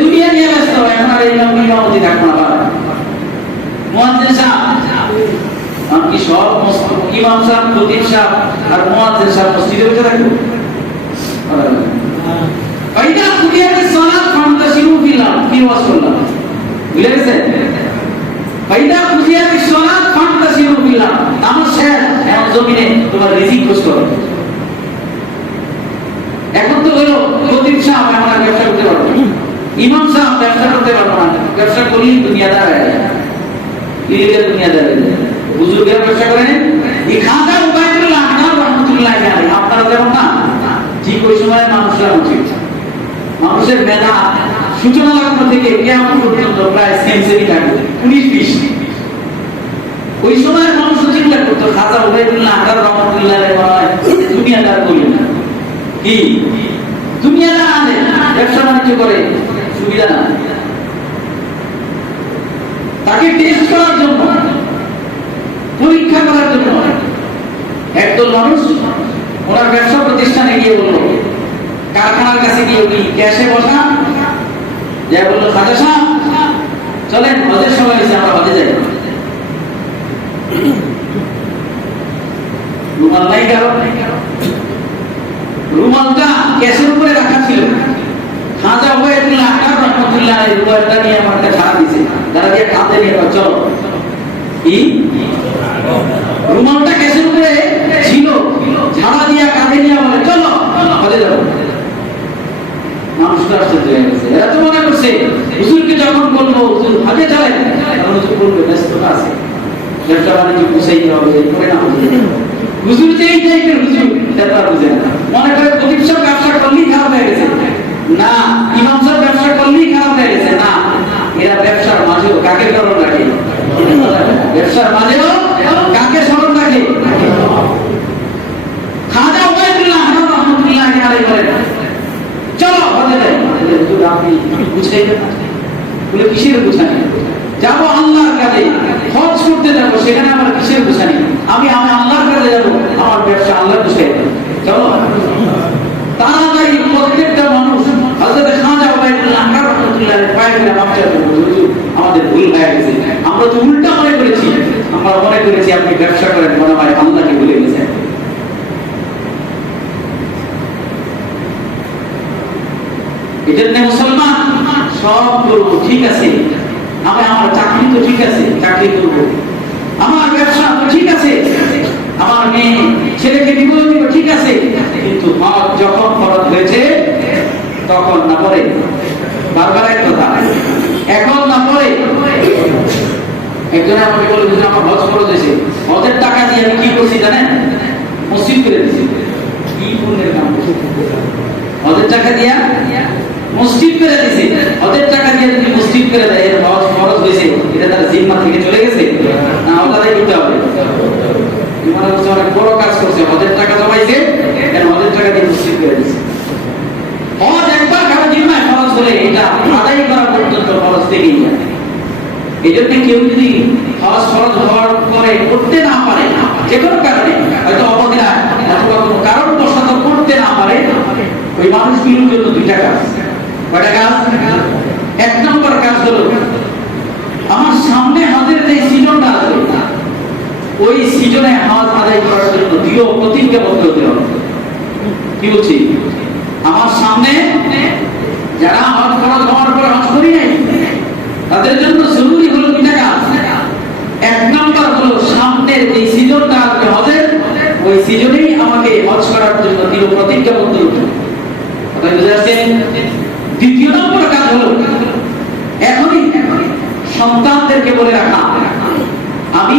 দুনিয়া নিয়ে ব্যস্ত, এখন আর ইমামতি থাকবো না। মুয়াজ্জিন সাহেব কি সব ইমাম সাহেব, খতিব সাহেব আর মুয়াজ্জিন সাহেব মসজিদে বসে থাকবো? ফাইদা কুদিয়াতিস সালাত ফান্তাশিরু ফিল আরদি ওয়াসাল্লাম, বুঝে গেছে? ফাইদা কুদিয়াতিস সালাত ফান্তাশিরু ফিল আরদি, নামাজ শেষ, এখন জমিনে তোমার রিজিক খোঁজ করো। এখন তো হলো খতিব সাহেব এখন আর ব্যবসা করতে পারবো না, ইমাম সাহেব ব্যবসা করতে পারবো না, ব্যবসা করলেই দুনিয়াদার হয়ে যায়, ইলিগেল দুনিয়াদার হয়ে যায়। হুজুররা ব্যবসা করেন, এই খাজা উবাইদুল্লাহ আহমদ রাহমাতুল্লাহ আলাইহি, আপনারা যেমন না ঠিক ওই সময় মানুষরা উচিত, মানুষের মেধা সূচনা লগ্ন থেকে কিয়ামত পর্যন্ত প্রায় সেঞ্চুরি থাকবে 19-20। ওই সময় মানুষ চিন্তা করতো খাজা উবাইদুল্লাহ আহমদ রাহমাতুল্লাহ আলাইহি দুনিয়াদার বলি না, কি দুনিয়াদার আছে, ব্যবসা বাণিজ্য করে, সুবিধা না। তাকে টেস্ট করার জন্য, পরীক্ষা করার জন্য একদল মানুষ ওনার ব্যবসা প্রতিষ্ঠানে গিয়ে বললো, কারখানার কাছে গিয়ে উনি ক্যাশে বসা, যা বললো খাজা সাহেব চলেন হজের সময় এসে আমরা হজে যাই। রুমাল নাই কারো, রুমালটা ক্যাশের উপরে রাখা ছিল, খাজা উবাইদুল্লাহ আহমদ রাহমাতুল্লাহ আলাইহি রুমালটা নিয়ে আমাকে ছাড়া দিয়েছে, তারা দিয়ে কাঁধে নিয়ে চলো, কি রুমালটা ক্যাশের উপরে ছিল, ছাড়া দিয়া কাঁধে নিয়ে বলে চলো হজে যাবো। মানুষটা আশ্চর্য হয়ে গেছে, এরা তো মনে করছে হুজুরকে যখন বলবো হুজুর হজে চলেন, তখন হুজুর বলবে ব্যস্ততা আছে, ব্যবসা বাণিজ্য গুছাইতে হবে, করে না হুজুর যে এই টাইপের হুজুর, এটা বুঝে না, মনে করে খতিব সাহেব ব্যবসা করলেই খারাপ হয়ে গেছে, না ইমাম সাহেব ব্যবসা করলেই খারাপ হয়ে গেছে, না এরা ব্যবসার মাঝেও কাকে স্মরণ রাখে, ব্যবসার মাঝেও কাকে স্মরণ রাখে। খাজা উবাইদুল্লাহ আহমদ রাহমাতুল্লাহ আলাইহি বলেন চলো হজে যাই, হুজুর আপনি বুঝাইবেন না, বলে কিসের বুঝানি, যাবো আল্লাহর কাছে, হজ করতে যাবো, সেখানে আমার কিসের বুঝানি, আমি আল্লাহর কাছে যাবো, আমার ব্যবসা আল্লাহ বুঝাই চলো। তাড়াতাড়ি প্রত্যেকটা মানুষ হযরত খাজা উবাইদুল্লাহ আহমদ রাহমাতুল্লাহ আলাইহি পায়ে মাপ চাইতে, হুজুর আমাদের ভুল হয়ে গেছে, আমরা তো উল্টা মনে করেছি, আমরা মনে করেছি আপনি ব্যবসা করেন, মনে হয় আল্লাহকে ভুলে গেছেন। এজন্য মুসলমান সব করবো ঠিক আছে, আমি আমার চাকরি তো ঠিক আছে, চাকরি করবো, আমার ব্যবসা তো ঠিক আছে, আমার মেয়ে ছেলেকে বিবাহ দিব ঠিক আছে, কিন্তু হজ যখন ফরজ হয়েছে তখন না পড়ে, বারবার এক কথা, এখন না পড়ে। একজন আমাকে বলে যে আমার হজ ফরজ হয়েছে, হজের টাকা দিয়ে আমি কি করছি জানেন, মসজিদ করে দিয়েছি, কি পুণ্যের কাম, হজের টাকা দিয়া মসজিদ করে দিয়েছে, হজের টাকা দিয়ে যদি মসজিদ করে দেয়, এর হজ ফরজ হয়েছে, এটা তার জিম্মা থেকে চলে গেছে না, ওটাই করতে হবে। মনে হচ্ছে অনেক বড় কাজ করছে, হজের টাকা জমাইছে, হজের টাকা দিয়ে মসজিদ করে দিয়েছে। হজ একবার কারো জিম্মায় ফরজ হলে এটা আদায় করা পর্যন্ত ফরজ থেকেই যায়। এই জন্য কেউ যদি হজ ফরজ হওয়ার পরে করতে না পারে, যে কোনো কারণে, হয়তো অবহেলায় অথবা কোনো কারণবশত করতে না পারে, ওই মানুষগুলোর জন্য দুইটা কাজ। কয়টা কাজ? এক নম্বর কাজ হলো আমার সামনে হজের যে সিজনটা আসবে, ওই সিজনে হজ আদায় করার জন্য দৃঢ় প্রতিজ্ঞাবদ্ধ হতে হবে। কি বলছি, আমার সামনে যারা হজ ফরজ হওয়ার পরে হজ করি নাই, তাদের জন্য জরুরি হলো দুইটা কাজ। এক নম্বর হলো সামনের যে সিজনটা আসবে হজের, ওই সিজনেই আমাকে হজ করার জন্য দৃঢ় প্রতিজ্ঞাবদ্ধ হতে হবে। কথা বুঝে আসছেন? দ্বিতীয় নম্বর কাজ হলো এখনই সন্তানদেরকে বলে রাখা, আমি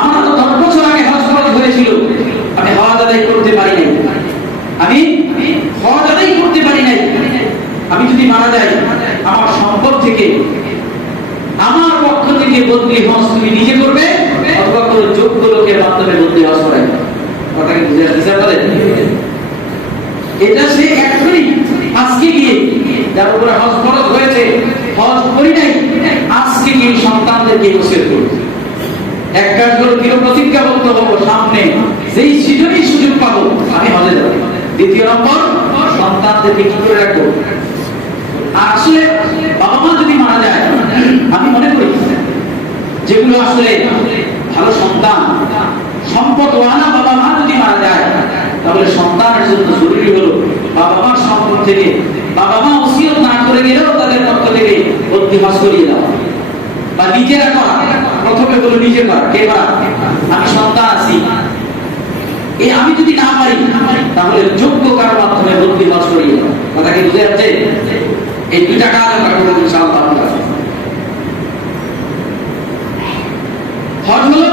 আমার তো 10 বছর আগে হজ ফরজ হয়েছিল, আমি হজ আদায় করতে পারি নাই, আমি হজ আদায় করতে পারি নাই, আমি যদি মারা যাই আমার সম্পদ থেকে আমার পক্ষ থেকে থেকে বদলি হজ তুমি নিজে করবে অথবা কোনো যোগ্য লোকের মাধ্যমে বদলি হজ করাই। কথা কি বুঝে আসছে আপনাদের? এটা সে এখনই আজকে গিয়ে যার উপরে হজ ফরজ হয়েছে, হজ করি নাই, আজকে গিয়ে সন্তানদেরকে ওসিয়ত করবে। এক কাজ হলো দৃঢ় প্রতিজ্ঞাবদ্ধ হবো, সামনে যেই সৃজনই সুযোগ পাবো আমি হজে যাবো। দ্বিতীয় নম্বর, সন্তানদেরকে কি করে রাখবো। আর আসলে বাবা মা যদি মারা যায়, আমি মনে করি যেগুলো আসলে ভালো সন্তান, সম্পদওয়ালা বাবা মা যদি মারা যায়, তাহলে সন্তানের জন্য জরুরি হলো বাবা মার সম্পদ থেকে বাবা মা ওসিয়ত না করে গেলেও তাদের পক্ষ থেকে বদলি হজ করিয়ে দেওয়া বা নিজেরা করা। প্রথমে হলো নিজে করা। কে করা? আমি সন্তান আছি, এই আমি যদি না পারি তাহলে যোগ্য কারো মাধ্যমে বদলি হজ করিয়ে দেওয়া। কথা কি বুঝে যাচ্ছে? এই দুইটা কাজ আমরা করবো ইনশাআল্লাহ। হজ হলো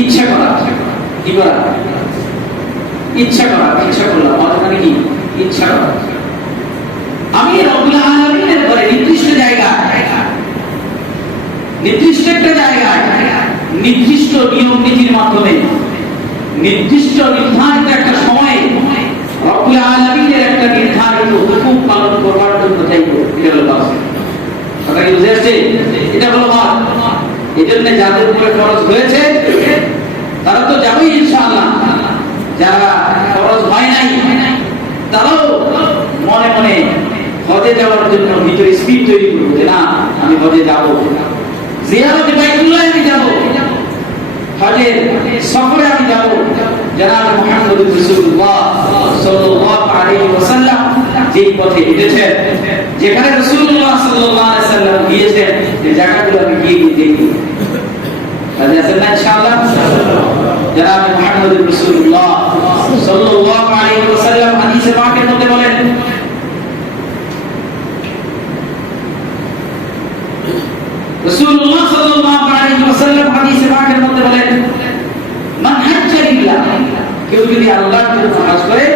ইচ্ছা করা। কি করা? ইচ্ছা করা। ইচ্ছা করলাম, হজ মানে কি? ইচ্ছা করা। আমি রব্বুল আলামিনের ঘরে নির্দিষ্ট জায়গায়, নির্দিষ্ট একটা জায়গায়, নির্দিষ্ট নিয়ম নীতির মাধ্যমে, নির্দিষ্ট নির্ধারিত একটা সময়ে রব্বুল আলামিনের একটা নির্ধারিত হুকুম পালন করবার জন্য চাইব। এটা হলো হজ। কথা কি বুঝে আসছে? এটা হলো হজ। এজন্য যাদের উপরে ফরজ হয়েছে তারা তো যাবেই ইনশাআল্লাহ। যারা ফরজ হয় নাই তারাও মনে মনে হজে যাওয়ার জন্য ভিতরে স্পিড তৈরি করবো যে না আমি হজে যাবো, জিয়ারতে বাইতুল্লাহ আমি যাবো, হজের সফরে আমি যাবো। জনাব মুহাম্মদ রাসূলুল্লাহ সাল্লাল্লাহু আলাইহি ওয়াসাল্লাম যেই পথে হেঁটেছেন, যেখানে রাসূলুল্লাহ সাল্লাল্লাহু আলাইহি ওয়াসাল্লাম গিয়েছেন, যে জায়গাগুলো আমি গিয়ে দেখি। তাহলে আছেন না ইনশাআল্লাহ? জনাব মুহাম্মদ রাসূলুল্লাহ সাল্লাল্লাহু আলাইহি ওয়াসাল্লাম হাদিসে পাকের মধ্যে বলেন, রাসূলুল্লাহ সাল্লাল্লাহু আলাইহি ওয়াসাল্লাম হাদিসে পাকের মধ্যে বলেন, মান হাজ্জা লিল্লাহ, কেউ যদি আল্লাহর জন্য হজ করে,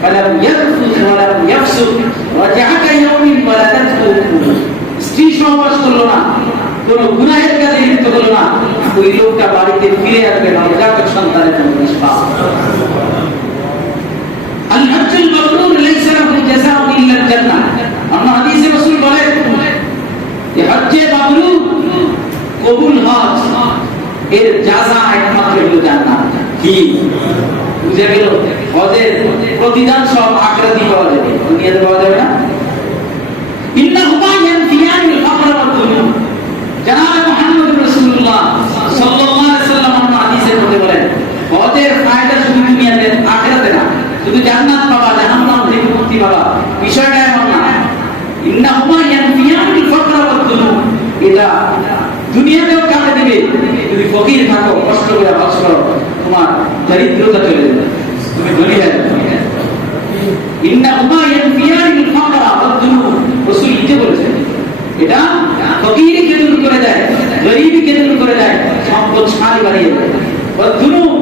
ফালাম ইয়ারফুস ওয়া লাম ইয়াফসুক রাজা'a ইয়াউমিন ওয়ালাদাতহু, স্ত্রী সহবাস করলো না, কোন গুনাহের কাজে লিপ্ত হলো না, ওই লোকটা বাড়িতে ফিরে আসবে নবজাতক সন্তানের জন্য নিষ্পাপ। আল হজ্জুল মাবরুর লাইসা লাহু জাযাউন ইল্লা আল জান্নাহ। আমরা হাদিসে রাসূল বলেন যে হজ্জে মাবরুর, কবুল হজ, এর জাযা একমাত্র হলো জান্নাত। কি বুঝে গেল? হজের প্রতিদান সব আখিরাতে পাওয়া যাবে, দুনিয়াতে পাওয়া যাবে না। ইন্নাহুমা ইয়ানফিয়ানিল ফাকর ওয়াদ দুনুব। জনাব মুহাম্মদ রাসূলুল্লাহ সাল্লাল্লাহু আলাইহি ওয়াসাল্লাম আমরা হাদিসের মধ্যে বলেন, হজের ফায়দা শুধু দুনিয়াতে, আখিরাতে না। শুধু জান্নাত পাবা, জাহান্নাম থেকে মুক্তি পাবা, বিষয়টা এমন না। ইন্নাহুমা ইয়ানফিয়ানিল ফাকর ওয়াদ দুনুব, এটা দুনিয়াতেও কাজে দিবে। যদি ফকির থাকো, কষ্ট করে হজ করো, তোমার দরিদ্রতা চলে যাবে, তুমি ধনী হয়ে যাবে। ইন্নাহুমা ইয়ানফিয়ানিল ফাকর ওয়াদ দুনুব, রাসূল নিজে বলেছেন এটা ফকিরকে দূর করে দেয়, গরীবকে দূর করে দেয়, সম্পদশালী বানিয়ে দেয়, ওয়াদ দুনুব,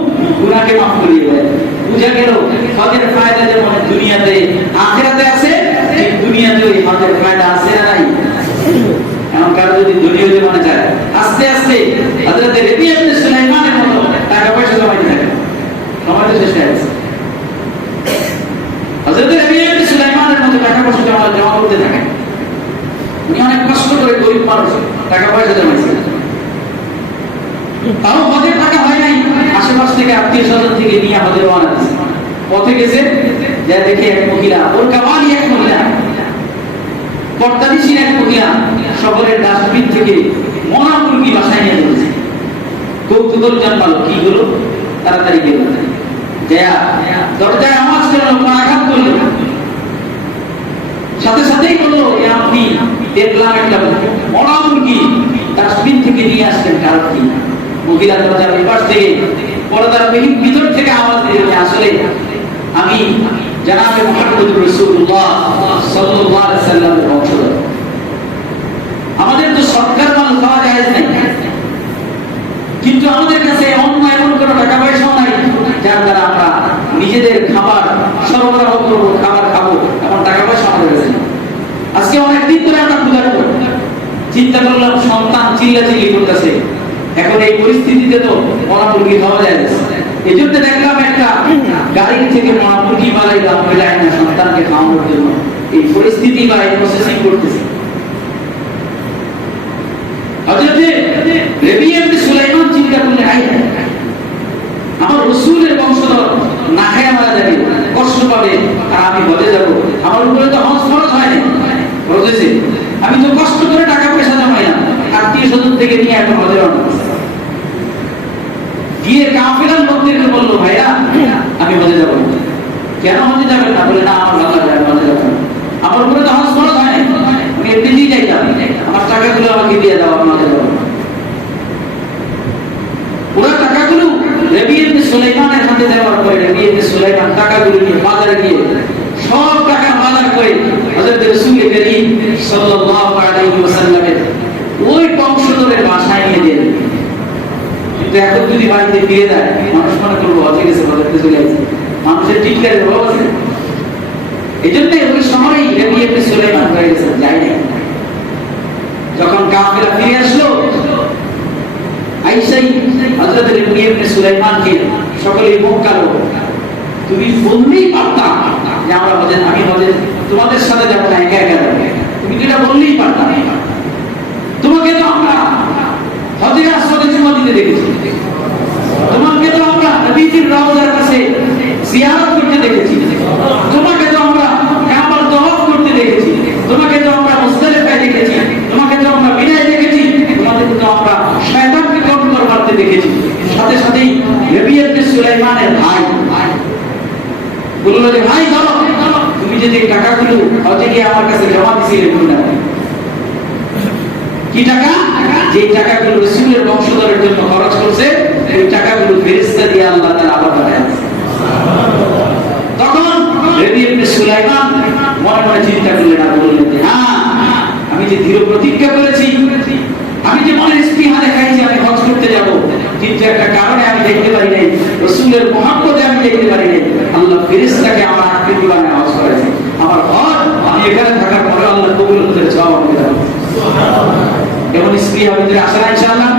গুনাহকে মাফ করিয়ে দেয়। বুঝা গেল হজের ফায়দা যেমন দুনিয়াতে আখিরাতে আছে, ঠিক দুনিয়াতে ওই হজের ফায়দা আছে না নাই? এমন কারো যদি ধনী হতে মনে চায়, আস্তে আস্তে হযরত রাবিয়া ইবনে সুলাইমানের মতো টাকা পয়সা জমাইতে থাকে, জমাতে চেষ্টা করছে। হযরত রাবিয়া ইবনে সুলাইমানের মতো টাকা পয়সা জমা করতে থাকে। উনি অনেক কষ্ট করে গরিব মানুষ, টাকা পয়সা জমাইছে, তাও হজের টাকা হয় নাই। আশেপাশ থেকে আত্মীয় স্বজন থেকে নিয়ে হজে রওনা দিয়েছে। পথে গেছে, যা দেখে এক মহিলা, ওর কাওয়ালি এক মহিলা, পর্দানিসীন এক মহিলা শহরের ডাস্টবিন থেকে মরা মুরগি বাসায় নিয়ে যাচ্ছে। কৌতূহল জন্মালো, কি হলো? তাড়াতাড়ি গেল, দরজায় আওয়াজ করলো, আঘাত করলো, সাথে সাথেই বললো আপনি দেখলাম একটা মরা মুরগি ডাস্টবিন থেকে নিয়ে আসলেন, কারণ কি? মহিলা দরজার এপাশ থেকে পর্দার ভিতর থেকে আওয়াজ দিয়ে, আসলে আমি জনাবে মুহাম্মদ রাসূলুল্লাহ সাল্লাল্লাহু আলাইহি ওয়াসাল্লামের বংশধর। আমাদের তো সরকার মাল খাওয়া জায়েজ নাই, কিন্তু আমাদের কাছে অন্য এমন কোনো টাকা পয়সাও নাই যার দ্বারা আমরা নিজেদের খাবার সরবরাহ করবো, খাবার খাবো, এমন টাকা পয়সা আমাদের কাছে নেই। আজকে অনেকদিন ধরে আমরা পূজা করি, চিন্তা করলাম সন্তান চিল্লাচিল্লি করতেছে, এখন এই পরিস্থিতিতে তো মরা মুরগি খাওয়া যায় না। এই জন্য দেখলাম একটা গাড়ির থেকে মরা মুরগি বানাইলাম যায় না সন্তানকে খাওয়ানোর জন্য। এই পরিস্থিতি বা এই প্রসেসিং করতেছে। হযরতে রবিয়া ইবনে সুলাইমান চিন্তা করলেন, আমার রাসূলের বংশধর না খেয়ে মারা যাবে, কষ্ট পাবে, আর আমি বলে যাব, আমার উপরে তো হজ ফরজ হয়নি, বুঝেছি, আমি তো কষ্ট করে টাকা পয়সা জমাই না, আত্মীয় স্বজন থেকে নিয়ে এখন হজে রওনা গিয়ে কাফেলার লোকদেরকে বললো, ভাইরা আমি হজে যাব। কেন হজে যাবেন না? বলে না, আমার ভালো লাগে হজে যাবেন, আমার উপরে তো হজ ফরজ হয়নি, আমি এমনিতেই যাইতাম, আমার টাকাগুলো আমাকে দিয়ে দাও, আমি হজে যাব। পুরো টাকাগুলো রবিয়া ইবনে সুলাইমানের হাতে দেওয়ার পরে রবিয়া ইবনে সুলাইমান টাকাগুলো নিয়ে বাজারে গিয়ে সব টাকা বাজার করে হযরত রাসূল করিম সাল্লাল্লাহু আলাইহি ওয়াসাল্লামের ওই বংশধরের বাসায় নিয়ে দিলেন। কিন্তু এখন যদি বাড়িতে ফিরে যায়, মানুষ মনে করবো হজে গেছে, হজরতে চলে গেছে, মানুষের টিটকারের অভাব আছে। এই জন্য ওই সময়ই রবিয়া ইবনে সুলাইমান হয়ে গেছে, যাই নাই। যখন কাফেলা ফিরে আসলো, আইসাই হযরত রবিয়া ইবনে সুলাইমানকে সকলেই বকালো, তুমি বললেই পারতা যে আমরা হজে, আমি হজে তোমাদের সাথে যাবো না, একা একা যাবো, তুমি যেটা বললেই পারতা। তোমাকে তো আমরা হজে আসরে জুমা দিতে দেখেছি, তোমাকে তো আমরা নবীজির রওজার কাছে জিয়ারত করতে দেখেছি, তোমাকে তো আমরা কাবার তওয়াফ করতে দেখেছি, তোমাকে তো আমরা মুজদালিফায় দেখেছি, তোমাকে তো আমরা মিনায় দেখেছি, তোমাকে তো আমরা শয়তানকে কবর মারতে দেখেছি। সাথে সাথেই রবিয়া ইবনে সুলাইমানের ভাই বলল যে, ভাই চলো, তুমি যে টাকাগুলো হজে গিয়ে আমার কাছে জমা দিছিলে, কি টাকা? যে টাকাগুলো রাসূলের বংশধরের জন্য খরচ করছে, এই টাকাগুলো ফেরেশতা দিয়ে আল্লাহ তাআলা আবার পাঠায়। তখন রবিয়া ইবনে সুলাইমান মনে মনে চিন্তা করলেন, আর বললেন যে, হ্যাঁ, আমি যে দৃঢ় প্রতিজ্ঞা করেছি, আমি যে মনে স্পৃহা দেখাইছি আমি হজ করতে যাব, কিন্তু একটা কারণে আমি দেখতে পারি নাই, রাসূলের মুহাব্বতে আমি দেখতে পারি নাই, আল্লাহ ফেরেশতাকে আমার আকৃতি বানায় হজ করেছে। আমার হজ আমি এখানে থাকার পরে আল্লাহ কবুল করতে চাও, আমি যাব। এমন স্পৃহা ভিতরে আসে না ইনশাআল্লাহ।